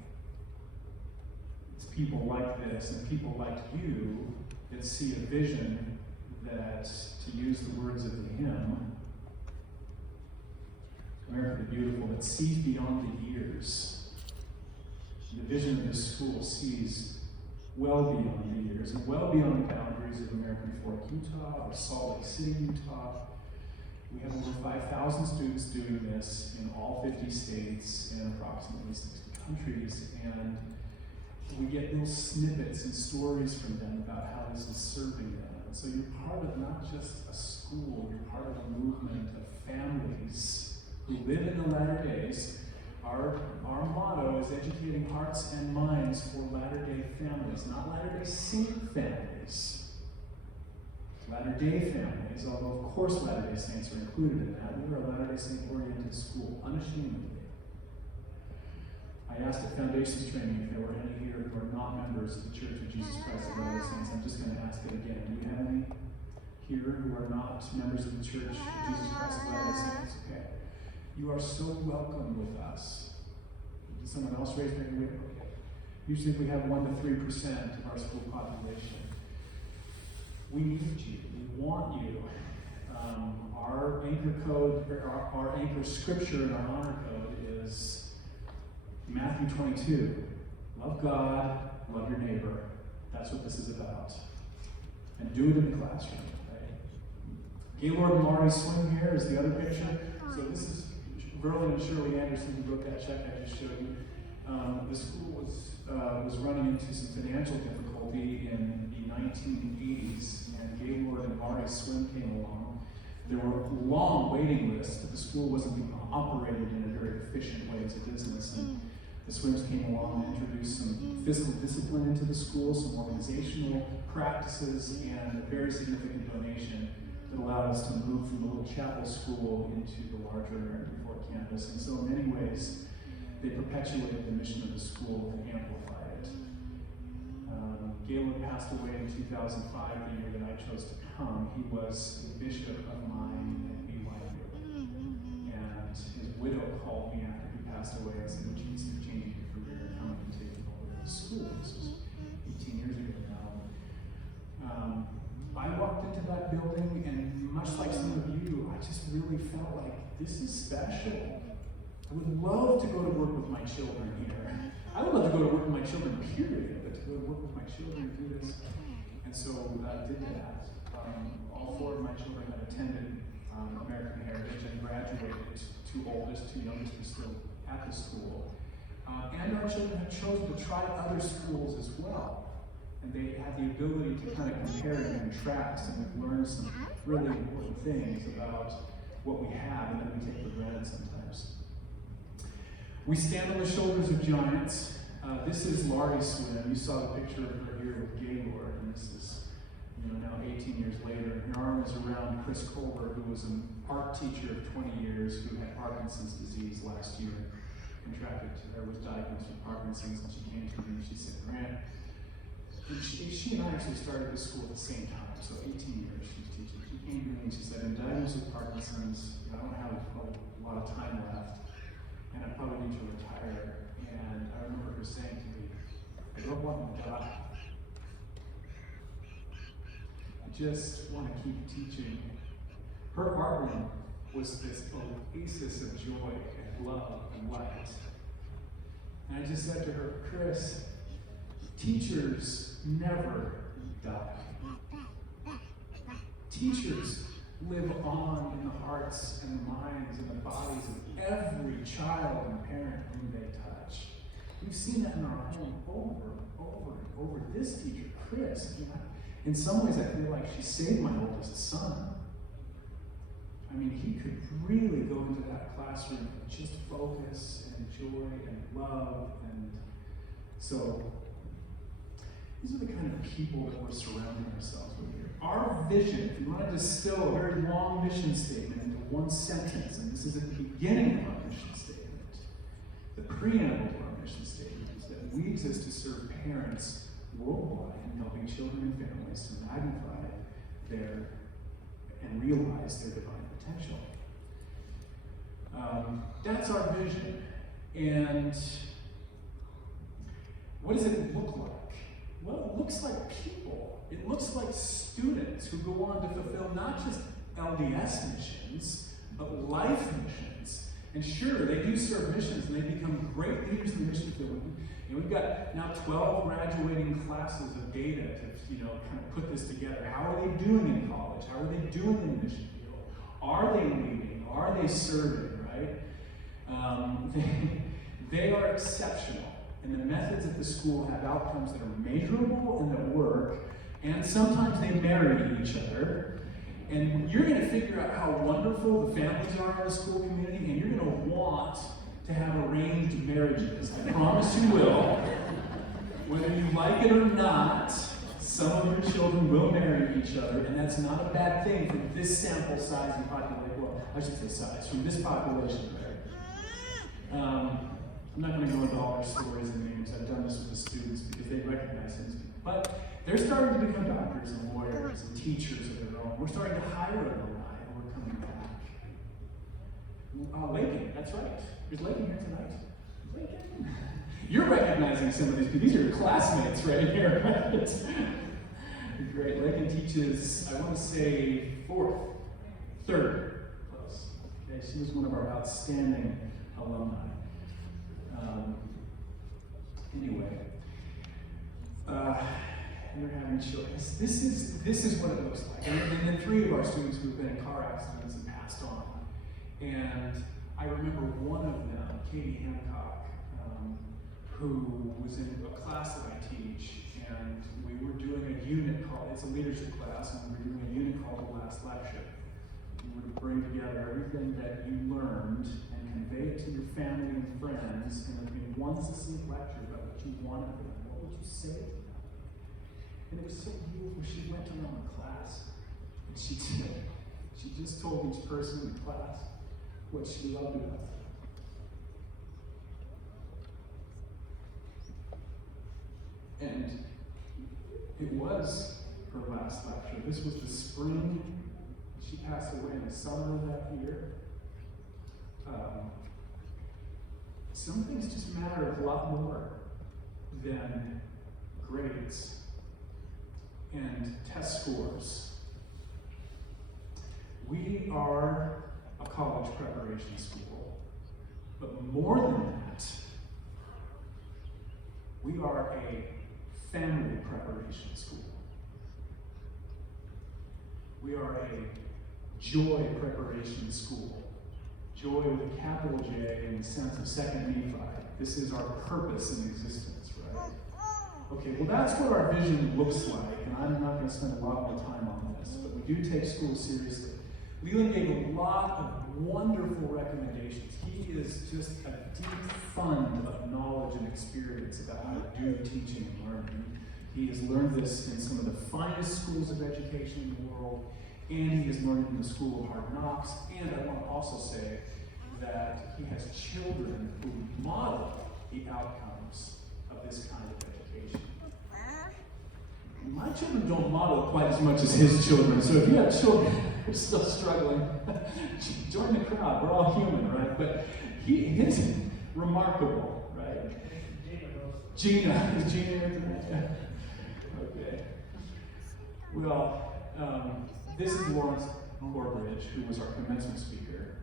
It's people like this and people like you that see a vision that, to use the words of the hymn, America the Beautiful, that sees beyond the years. The vision of this school sees well beyond the years and well beyond the boundaries of American Fork, Utah, or Salt Lake City, Utah. We have over 5,000 students doing this in all 50 states and approximately 60 countries, and we get little snippets and stories from them about how this is serving them. And so you're part of not just a school, you're part of a movement of families who live in the latter days. Our motto is educating hearts and minds for Latter-day families, not Latter-day Saint families. Latter-day families, although of course Latter-day Saints are included in that. We are a Latter-day Saint-oriented school, unashamedly. I asked at Foundations training if there were any here who are not members of the Church of Jesus Christ of Latter-day Saints. I'm just going to ask it again. Do you have any here who are not members of the Church of Jesus Christ of Latter-day Saints? Okay. You are so welcome with us. Did someone else raise their hand? Okay. Usually we have 1 to 3% of our school population. We need you. We want you. Our anchor code, our anchor scripture in our honor code is Matthew 22. Love God, love your neighbor. That's what this is about. And do it in the classroom. Right? Gaylord and Laurie Swing here is the other picture. So this is Verlin and Shirley Anderson who wrote that check I just showed you. The school was running into some financial difficulty in the 1980s, and Gaylord and Laurie Swim came along. There were long waiting lists, but the school wasn't operated in a very efficient way as a business. And the Swims came along and introduced some fiscal discipline into the school, some organizational practices, and a very significant donation that allowed us to move from the little chapel school into the larger American Fork campus. And so in many ways, they perpetuated the mission of the school and amplified it. Galen passed away in 2005, the year that I chose to come. He was a bishop of mine at BYU. And his widow called me after he passed away and said, "Would you consider changing your career and coming and taking over the school?" This was 18 years ago now. I walked into that building, and much like some of you, I just really felt like this is special. I would love to go to work with my children here. I would love to go to work with my children, period, but to go to work with my children and do this. And so I did that. All 4 of my children had attended American Heritage and graduated. 2 oldest, 2 youngest are still at the school. And our children have chosen to try other schools as well. And they have the ability to kind of compare and contrast and learn some really important things about what we have and that we take for granted sometimes. We stand on the shoulders of giants. This is Laurie Swim. You saw the picture of her here with Gaylord, and this is, now 18 years later. Her arm is around Chris Colbert, who was an art teacher of 20 years who had Parkinson's disease last year, was diagnosed with Parkinson's, and she came to me and she said, "Grant," and she and I actually started this school at the same time, so 18 years she was teaching. She came to me and she said, "I'm diagnosed with Parkinson's, I don't have a lot of time left, and I probably need to retire." And I remember her saying to me, "I don't want to die. I just want to keep teaching." Her art room was this oasis of joy and love and light. And I just said to her, "Chris, teachers never die. Teachers live on in the hearts and the minds and the bodies of every child and parent whom they touch." We've seen that in our home over and over and over. This teacher, Chris, in some ways I feel like she saved my oldest son. I mean, he could really go into that classroom and just focus and enjoy and love. And so, these are the kind of people that we're surrounding ourselves with here. Our vision, if you want to distill a very long mission statement into one sentence, and this is at the beginning of our mission statement, the preamble to our mission statement is that we exist to serve parents worldwide in helping children and families to magnify and realize their divine potential. That's our vision. And what does it look like? Well, it looks like people. It looks like students who go on to fulfill not just LDS missions, but life missions. And sure, they do serve missions and they become great leaders in the mission field. And we've got now 12 graduating classes of data to kind of put this together. How are they doing in college? How are they doing in the mission field? Are they leading? Are they serving, right? They are exceptional. And the methods at the school have outcomes that are measurable and that work. And sometimes they marry each other. And you're going to figure out how wonderful the families are in the school community, and you're going to want to have arranged marriages. I promise you will. Whether you like it or not, some of your children will marry each other, and that's not a bad thing from this sample size and population. Well, I should say size, from this population, right? I'm not going to go into all their stories and names. I've done this with the students because they recognize these people. But they're starting to become doctors and lawyers and teachers of their own. We're starting to hire alumni, and we're coming back. Lakin, that's right. Is Lakin here tonight? Lakin? You're recognizing some of these people. These are your classmates right here, right? Great. Lakin teaches, I want to say, third. Close. Okay, she was one of our outstanding alumni. Anyway, you're having children. This is what it looks like. And then 3 of our students who have been in car accidents and passed on. And I remember one of them, Katie Hancock, who was in a class that I teach, and we were doing a unit called, it's a leadership class, and we were doing a unit called The Last Lecture. We would bring together everything that you learned and convey it to your family and friends, and it would be one succinct lecture about what you wanted for them. What would you say to them? And it was so beautiful. She went around the class, and she just told each person in the class what she loved about them. And it was her last lecture. This was the spring. She passed away in the summer of that year. Some things just matter a lot more than grades and test scores. We are a college preparation school, but more than that, we are a family preparation school. We are a joy preparation school. Joy with a capital J in the sense of Second Nephi. This is our purpose in existence, right? Okay, well that's what our vision looks like, and I'm not going to spend a lot more time on this, but we do take school seriously. Leland gave a lot of wonderful recommendations. He is just a deep fund of knowledge and experience about how to do teaching and learning. He has learned this in some of the finest schools of education in the world, and he has learned it in the School of Hard Knocks. And I want to also say that he has children who model the outcomes of this kind of education. My children don't model quite as much as his children, so if you have children who are still struggling, join the crowd. We're all human, right? But his remarkable, right? Gina. Is Gina here tonight? Okay. Well, this is Lawrence Corbridge, who was our commencement speaker.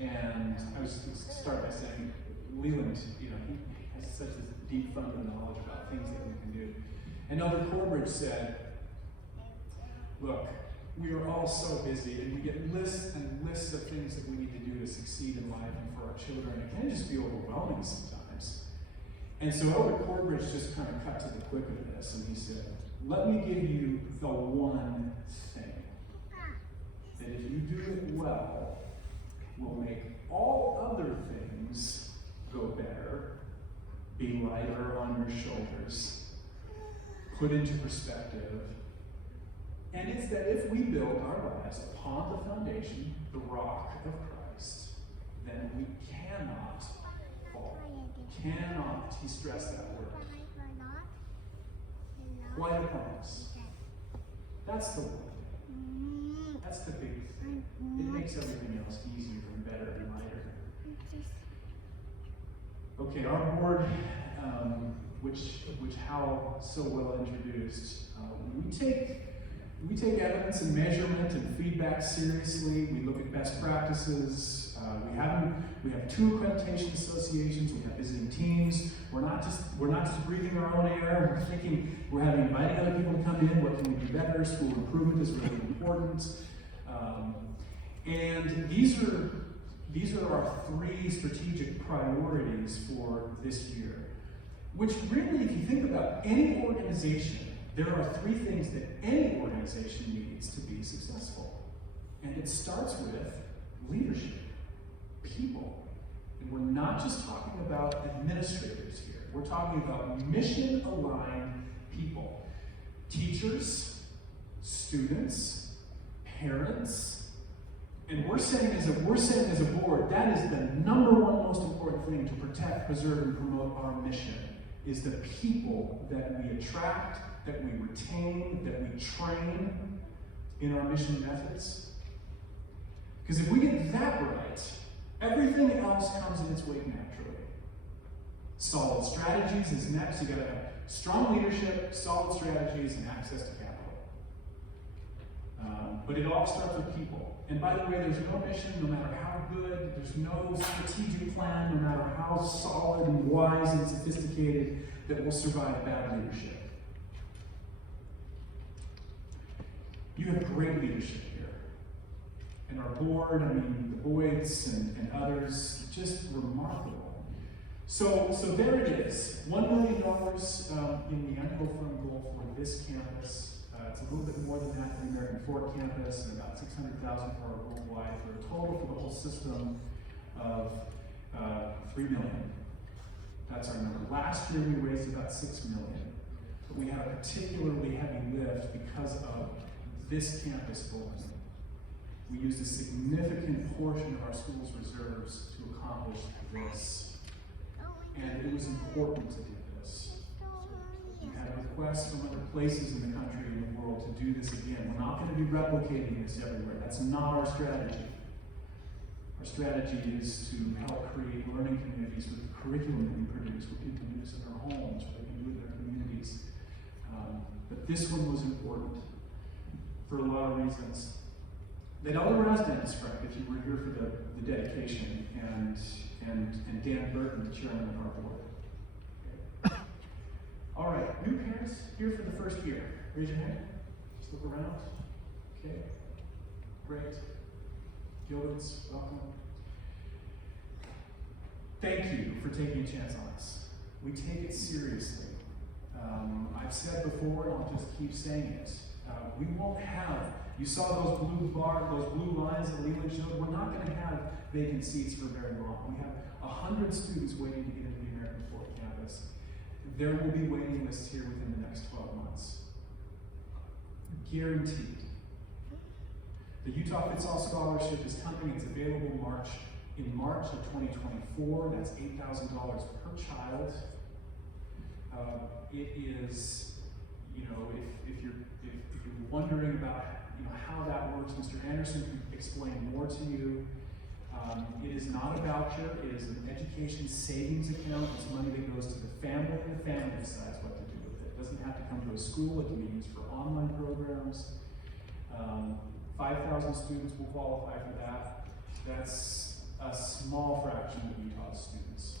And I was start by saying, Leland, he has such a deep fund of knowledge about things that we can do. And Elder Corbridge said, look, we are all so busy, and we get lists and lists of things that we need to do to succeed in life and for our children. It can just be overwhelming sometimes. And so Elder Corbridge just kind of cut to the quick of this, and he said, let me give you the one thing that if you do it well, will make all other things go better, be lighter on your shoulders, put into perspective. And it's that if we build our lives upon the foundation, the rock of Christ, then we cannot fall. Cannot, he stressed that word. Quite a promise. That's the one. That's the big thing. It makes everything else easier and better and lighter. Okay, our board, which Hal so well introduced, we take evidence and measurement and feedback seriously. We look at best practices. We have 2 accreditation associations. We have visiting teams. We're not just breathing our own air. We're thinking, inviting other people to come in. What can we do better? School improvement is really important. And these are our 3 strategic priorities for this year. Which really, if you think about any organization, there are 3 things that any organization needs to be successful. And it starts with leadership, people. And we're not just talking about administrators here. We're talking about mission-aligned people. Teachers, students, parents. And we're saying as a board, that is the number one most important thing to protect, preserve, and promote our mission, is the people that we attract, that we retain, that we train in our mission methods. Because if we get that right, everything else comes in its wake naturally. Solid strategies is next. You gotta have strong leadership, solid strategies, and access to capital. But it all starts with people. And by the way, there's no mission, no matter how good, there's no strategic plan, no matter how solid and wise and sophisticated, that will survive bad leadership. You have great leadership here. And our board, the Boyds and others, just remarkable. So there it is, $1 million in the annual fund goal for this campus. It's a little bit more than that for the American Fork campus, and about $600,000 for our worldwide, for a total for the whole system of $3 million. That's our number. Last year we raised about $6 million, but we had a particularly heavy lift because of this campus building. We used a significant portion of our school's reserves to accomplish this, and it was important to do this. We had requests from other places in the country and the world to do this again. We're not going to be replicating this everywhere. That's not our strategy. Our strategy is to help create learning communities with the curriculum that we produce, where people can do this in their homes, where they can do it in their communities. But this one was important for a lot of reasons that Elder Rasdan described if you were here for the dedication, and Dan Burton, the chairman of our board. Okay. All right, new parents here for the first year. Raise your hand. Just look around. Okay, great. Gilbert's, welcome. Thank you for taking a chance on us. We take it seriously. I've said before, and I'll just keep saying it. We won't have, you saw those blue lines that Leland showed, we're not going to have vacant seats for very long. We have 100 students waiting to get into the American Fork campus. There will be waiting lists here within the next 12 months. Guaranteed. The Utah Fits All Scholarship is coming. It's available in March of 2024. That's $8,000 per child. It is, if you're wondering about how that works, Mr. Anderson can explain more to you. It is not a voucher. It is an education savings account. It's money that goes to the family, and the family decides what to do with it. It doesn't have to come to a school. It can be used for online programs. 5,000 students will qualify for that. That's a small fraction of Utah's students.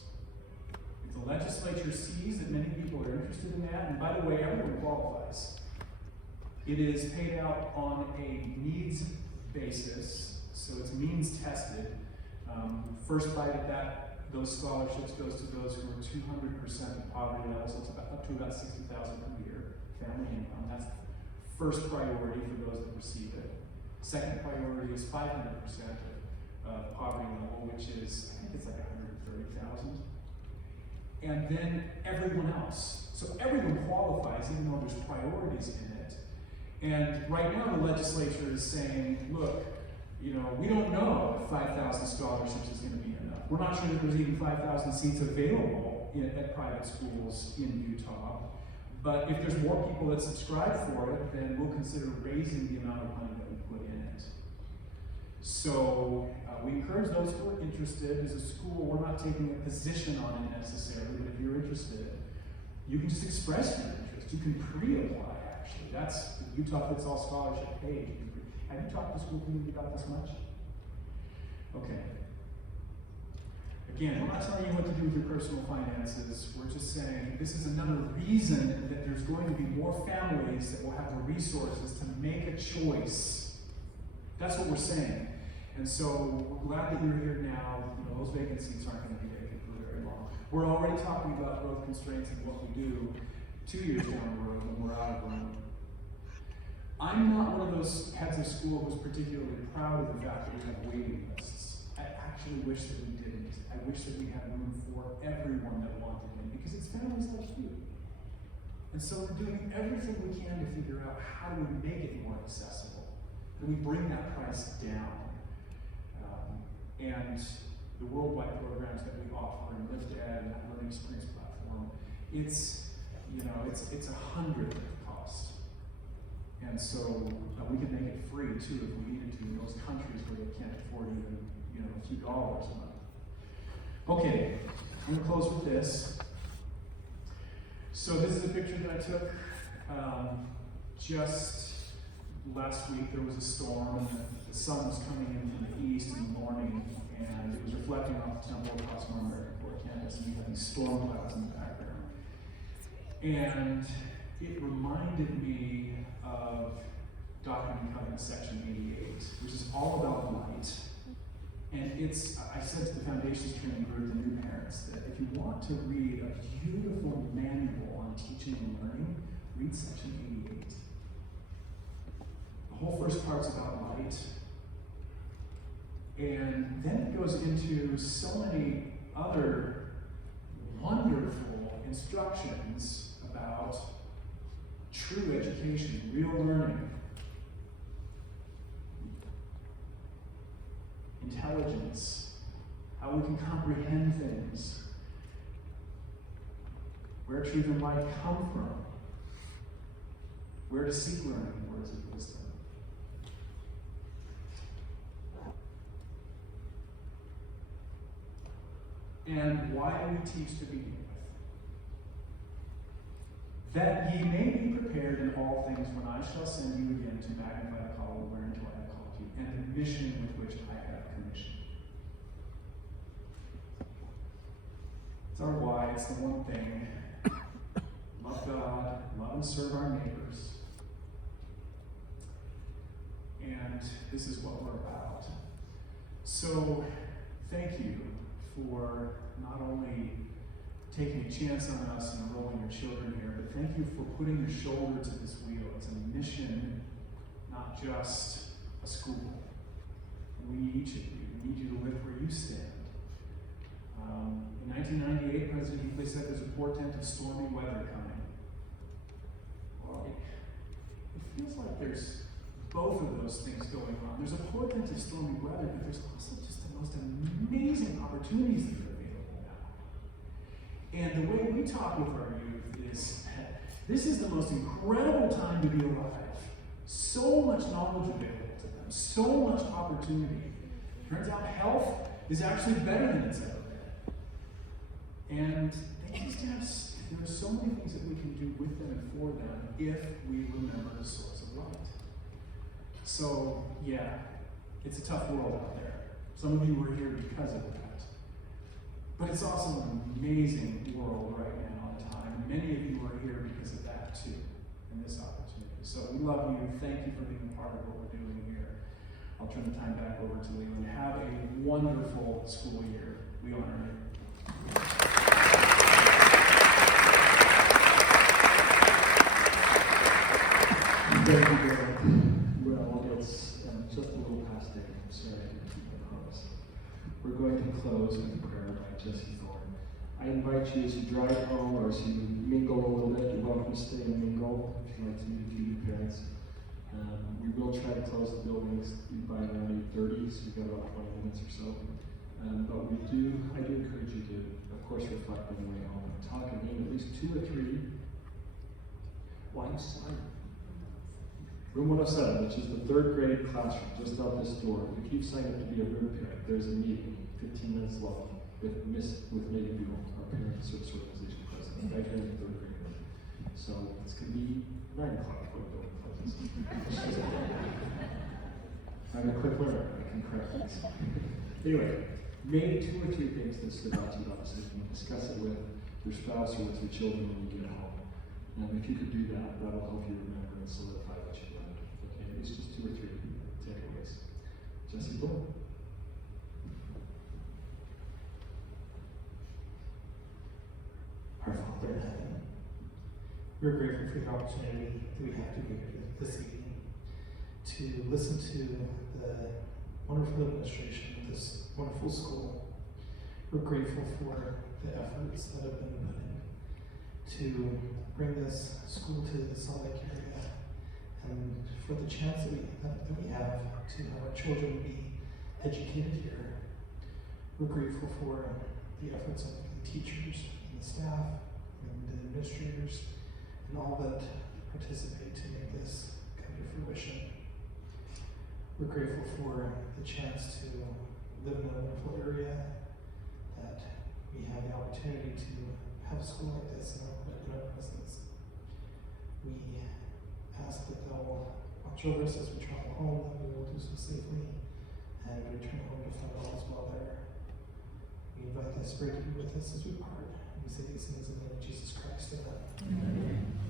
If the legislature sees that many people are interested in that, and by the way, everyone qualifies, it is paid out on a needs basis, so it's means tested. First bite at those scholarships goes to those who are 200% of poverty level, so it's up to about $60,000 per year, family income. That's first priority for those that receive it. Second priority is 500% of poverty level, which is, I think it's like 130,000. And then everyone else. So everyone qualifies, even though there's priorities in it. And right now the legislature is saying, look, we don't know if 5,000 scholarships is going to be enough. We're not sure that there's even 5,000 seats available at private schools in Utah. But if there's more people that subscribe for it, then we'll consider raising the amount of money that we put in it. So we encourage those who are interested. As a school, we're not taking a position on it necessarily, but if you're interested, you can just express your interest. You can pre-apply, actually. That's the Utah Fits All Scholarship page. Have you talked to the school community about this much? Okay. Again, we're not telling you what to do with your personal finances. We're just saying this is another reason that there's going to be more families that will have the resources to make a choice. That's what we're saying. And so we're glad that you're here now. Those vacant seats aren't going to be vacant for very long. We're already talking about growth constraints and what we do 2 years down the road when we're out of room. I'm not one of those heads of school who's particularly proud of the fact that we have waiting lists. I actually wish that we didn't. I wish that we had room for everyone that wanted in, because it's families like you. And so we're doing everything we can to figure out how do we make it more accessible. How do we bring that price down? And the worldwide programs that we offer in Lift Ed and that Learning Experience platform, it's 100th of the cost. And so we can make it free too if we needed to in those countries where they can't afford even a few dollars a month. Okay, I'm going to close with this. So this is a picture that I took just last week. There was a storm and the sun was coming in from the east in the morning, and it was reflecting off the temple across from our American Fork campus, and we had these storm clouds in the background. And it reminded me of Doctrine and Covenants section 88, which is all about light. And I said to the Foundations Training Group, the new parents, that if you want to read a beautiful manual on teaching and learning, read section 88. The whole first part's about light. And then it goes into so many other wonderful instructions about true education, real learning, intelligence, how we can comprehend things, where truth and light come from. where to seek learning, words of wisdom. And why do we teach to begin with? That ye may be prepared in all things when I shall send you again to magnify the call whereunto I have called you, and the mission with which I have commissioned. It's our why, it's the one thing. Love God, love and serve our neighbors. And this is what we're about. So, thank you for not only taking a chance on us and enrolling your children here, but thank you for putting your shoulder to this wheel. It's a mission, not just a school. We need each of you. We need you to live where you stand. In 1998, President Hinckley said there's a portent of stormy weather coming. Well, it feels like there's both of those things going on. There's a portent of stormy weather, but there's also just the most amazing opportunities that are available now. And the way we talk with our youth is that this is the most incredible time to be alive. So much knowledge available to them, so much opportunity. Turns out health is actually better than it's ever been. And they just have, there are so many things that we can do with them and for them if we remember the source of light. So, yeah, it's a tough world out there. Some of you are here because of that. But it's also an amazing world right now in time. And many of you are here because of that too, and this opportunity. So we love you. Thank you for being a part of what we're doing here. I'll turn the time back over to Leland. Have a wonderful school year. We honor you. Thank you, Greg. Well, it's just a little past 8. I'm sorry, I keep my promise. We're going to close with a prayer by Jesse Thorne. I invite you as you drive home or as you mingle a little bit, you're welcome to stay and mingle if you'd like to meet a few new parents. We will try to close the buildings by around 8:30, so you've got about 20 minutes or so. But I do encourage you to, of course, reflect on the way home and talk and name at least 2 or 3 wives, son. Room 107, which is the 3rd grade classroom, just out this door. If you've signed up to be a room parent, there's a meeting, 15 minutes long, with Megan Buell, our Parent Service Organization president, right here in the 3rd grade room. So it's going to be 9 o'clock before the building closes. I'm a quick learner, I can correct things. Anyway, maybe 2 or 3 things that stood out to you about this, and you can discuss it with your spouse or with your children when you get home. If you could do that, that'll help you remember and solidify what you learned. Okay, it's just 2 or 3 takeaways. Jesse Bull. Our Father in heaven, we're grateful for the opportunity that we have to be here this evening to listen to the wonderful administration of this wonderful school. We're grateful for the efforts that have been put in to bring this school to the Salt Lake area, and for the chance that we have to have our children be educated here. We're grateful for the efforts of the teachers and the staff and the administrators and all that participate to make this come to fruition. We're grateful for the chance to live in a wonderful area, that we have the opportunity to have a school like this in our presence. We ask that they'll watch over us as we travel home, that we will do so safely, and return home to find all is well there. We invite the Spirit to be with us as we part. We say these things in the name of Jesus Christ. Amen.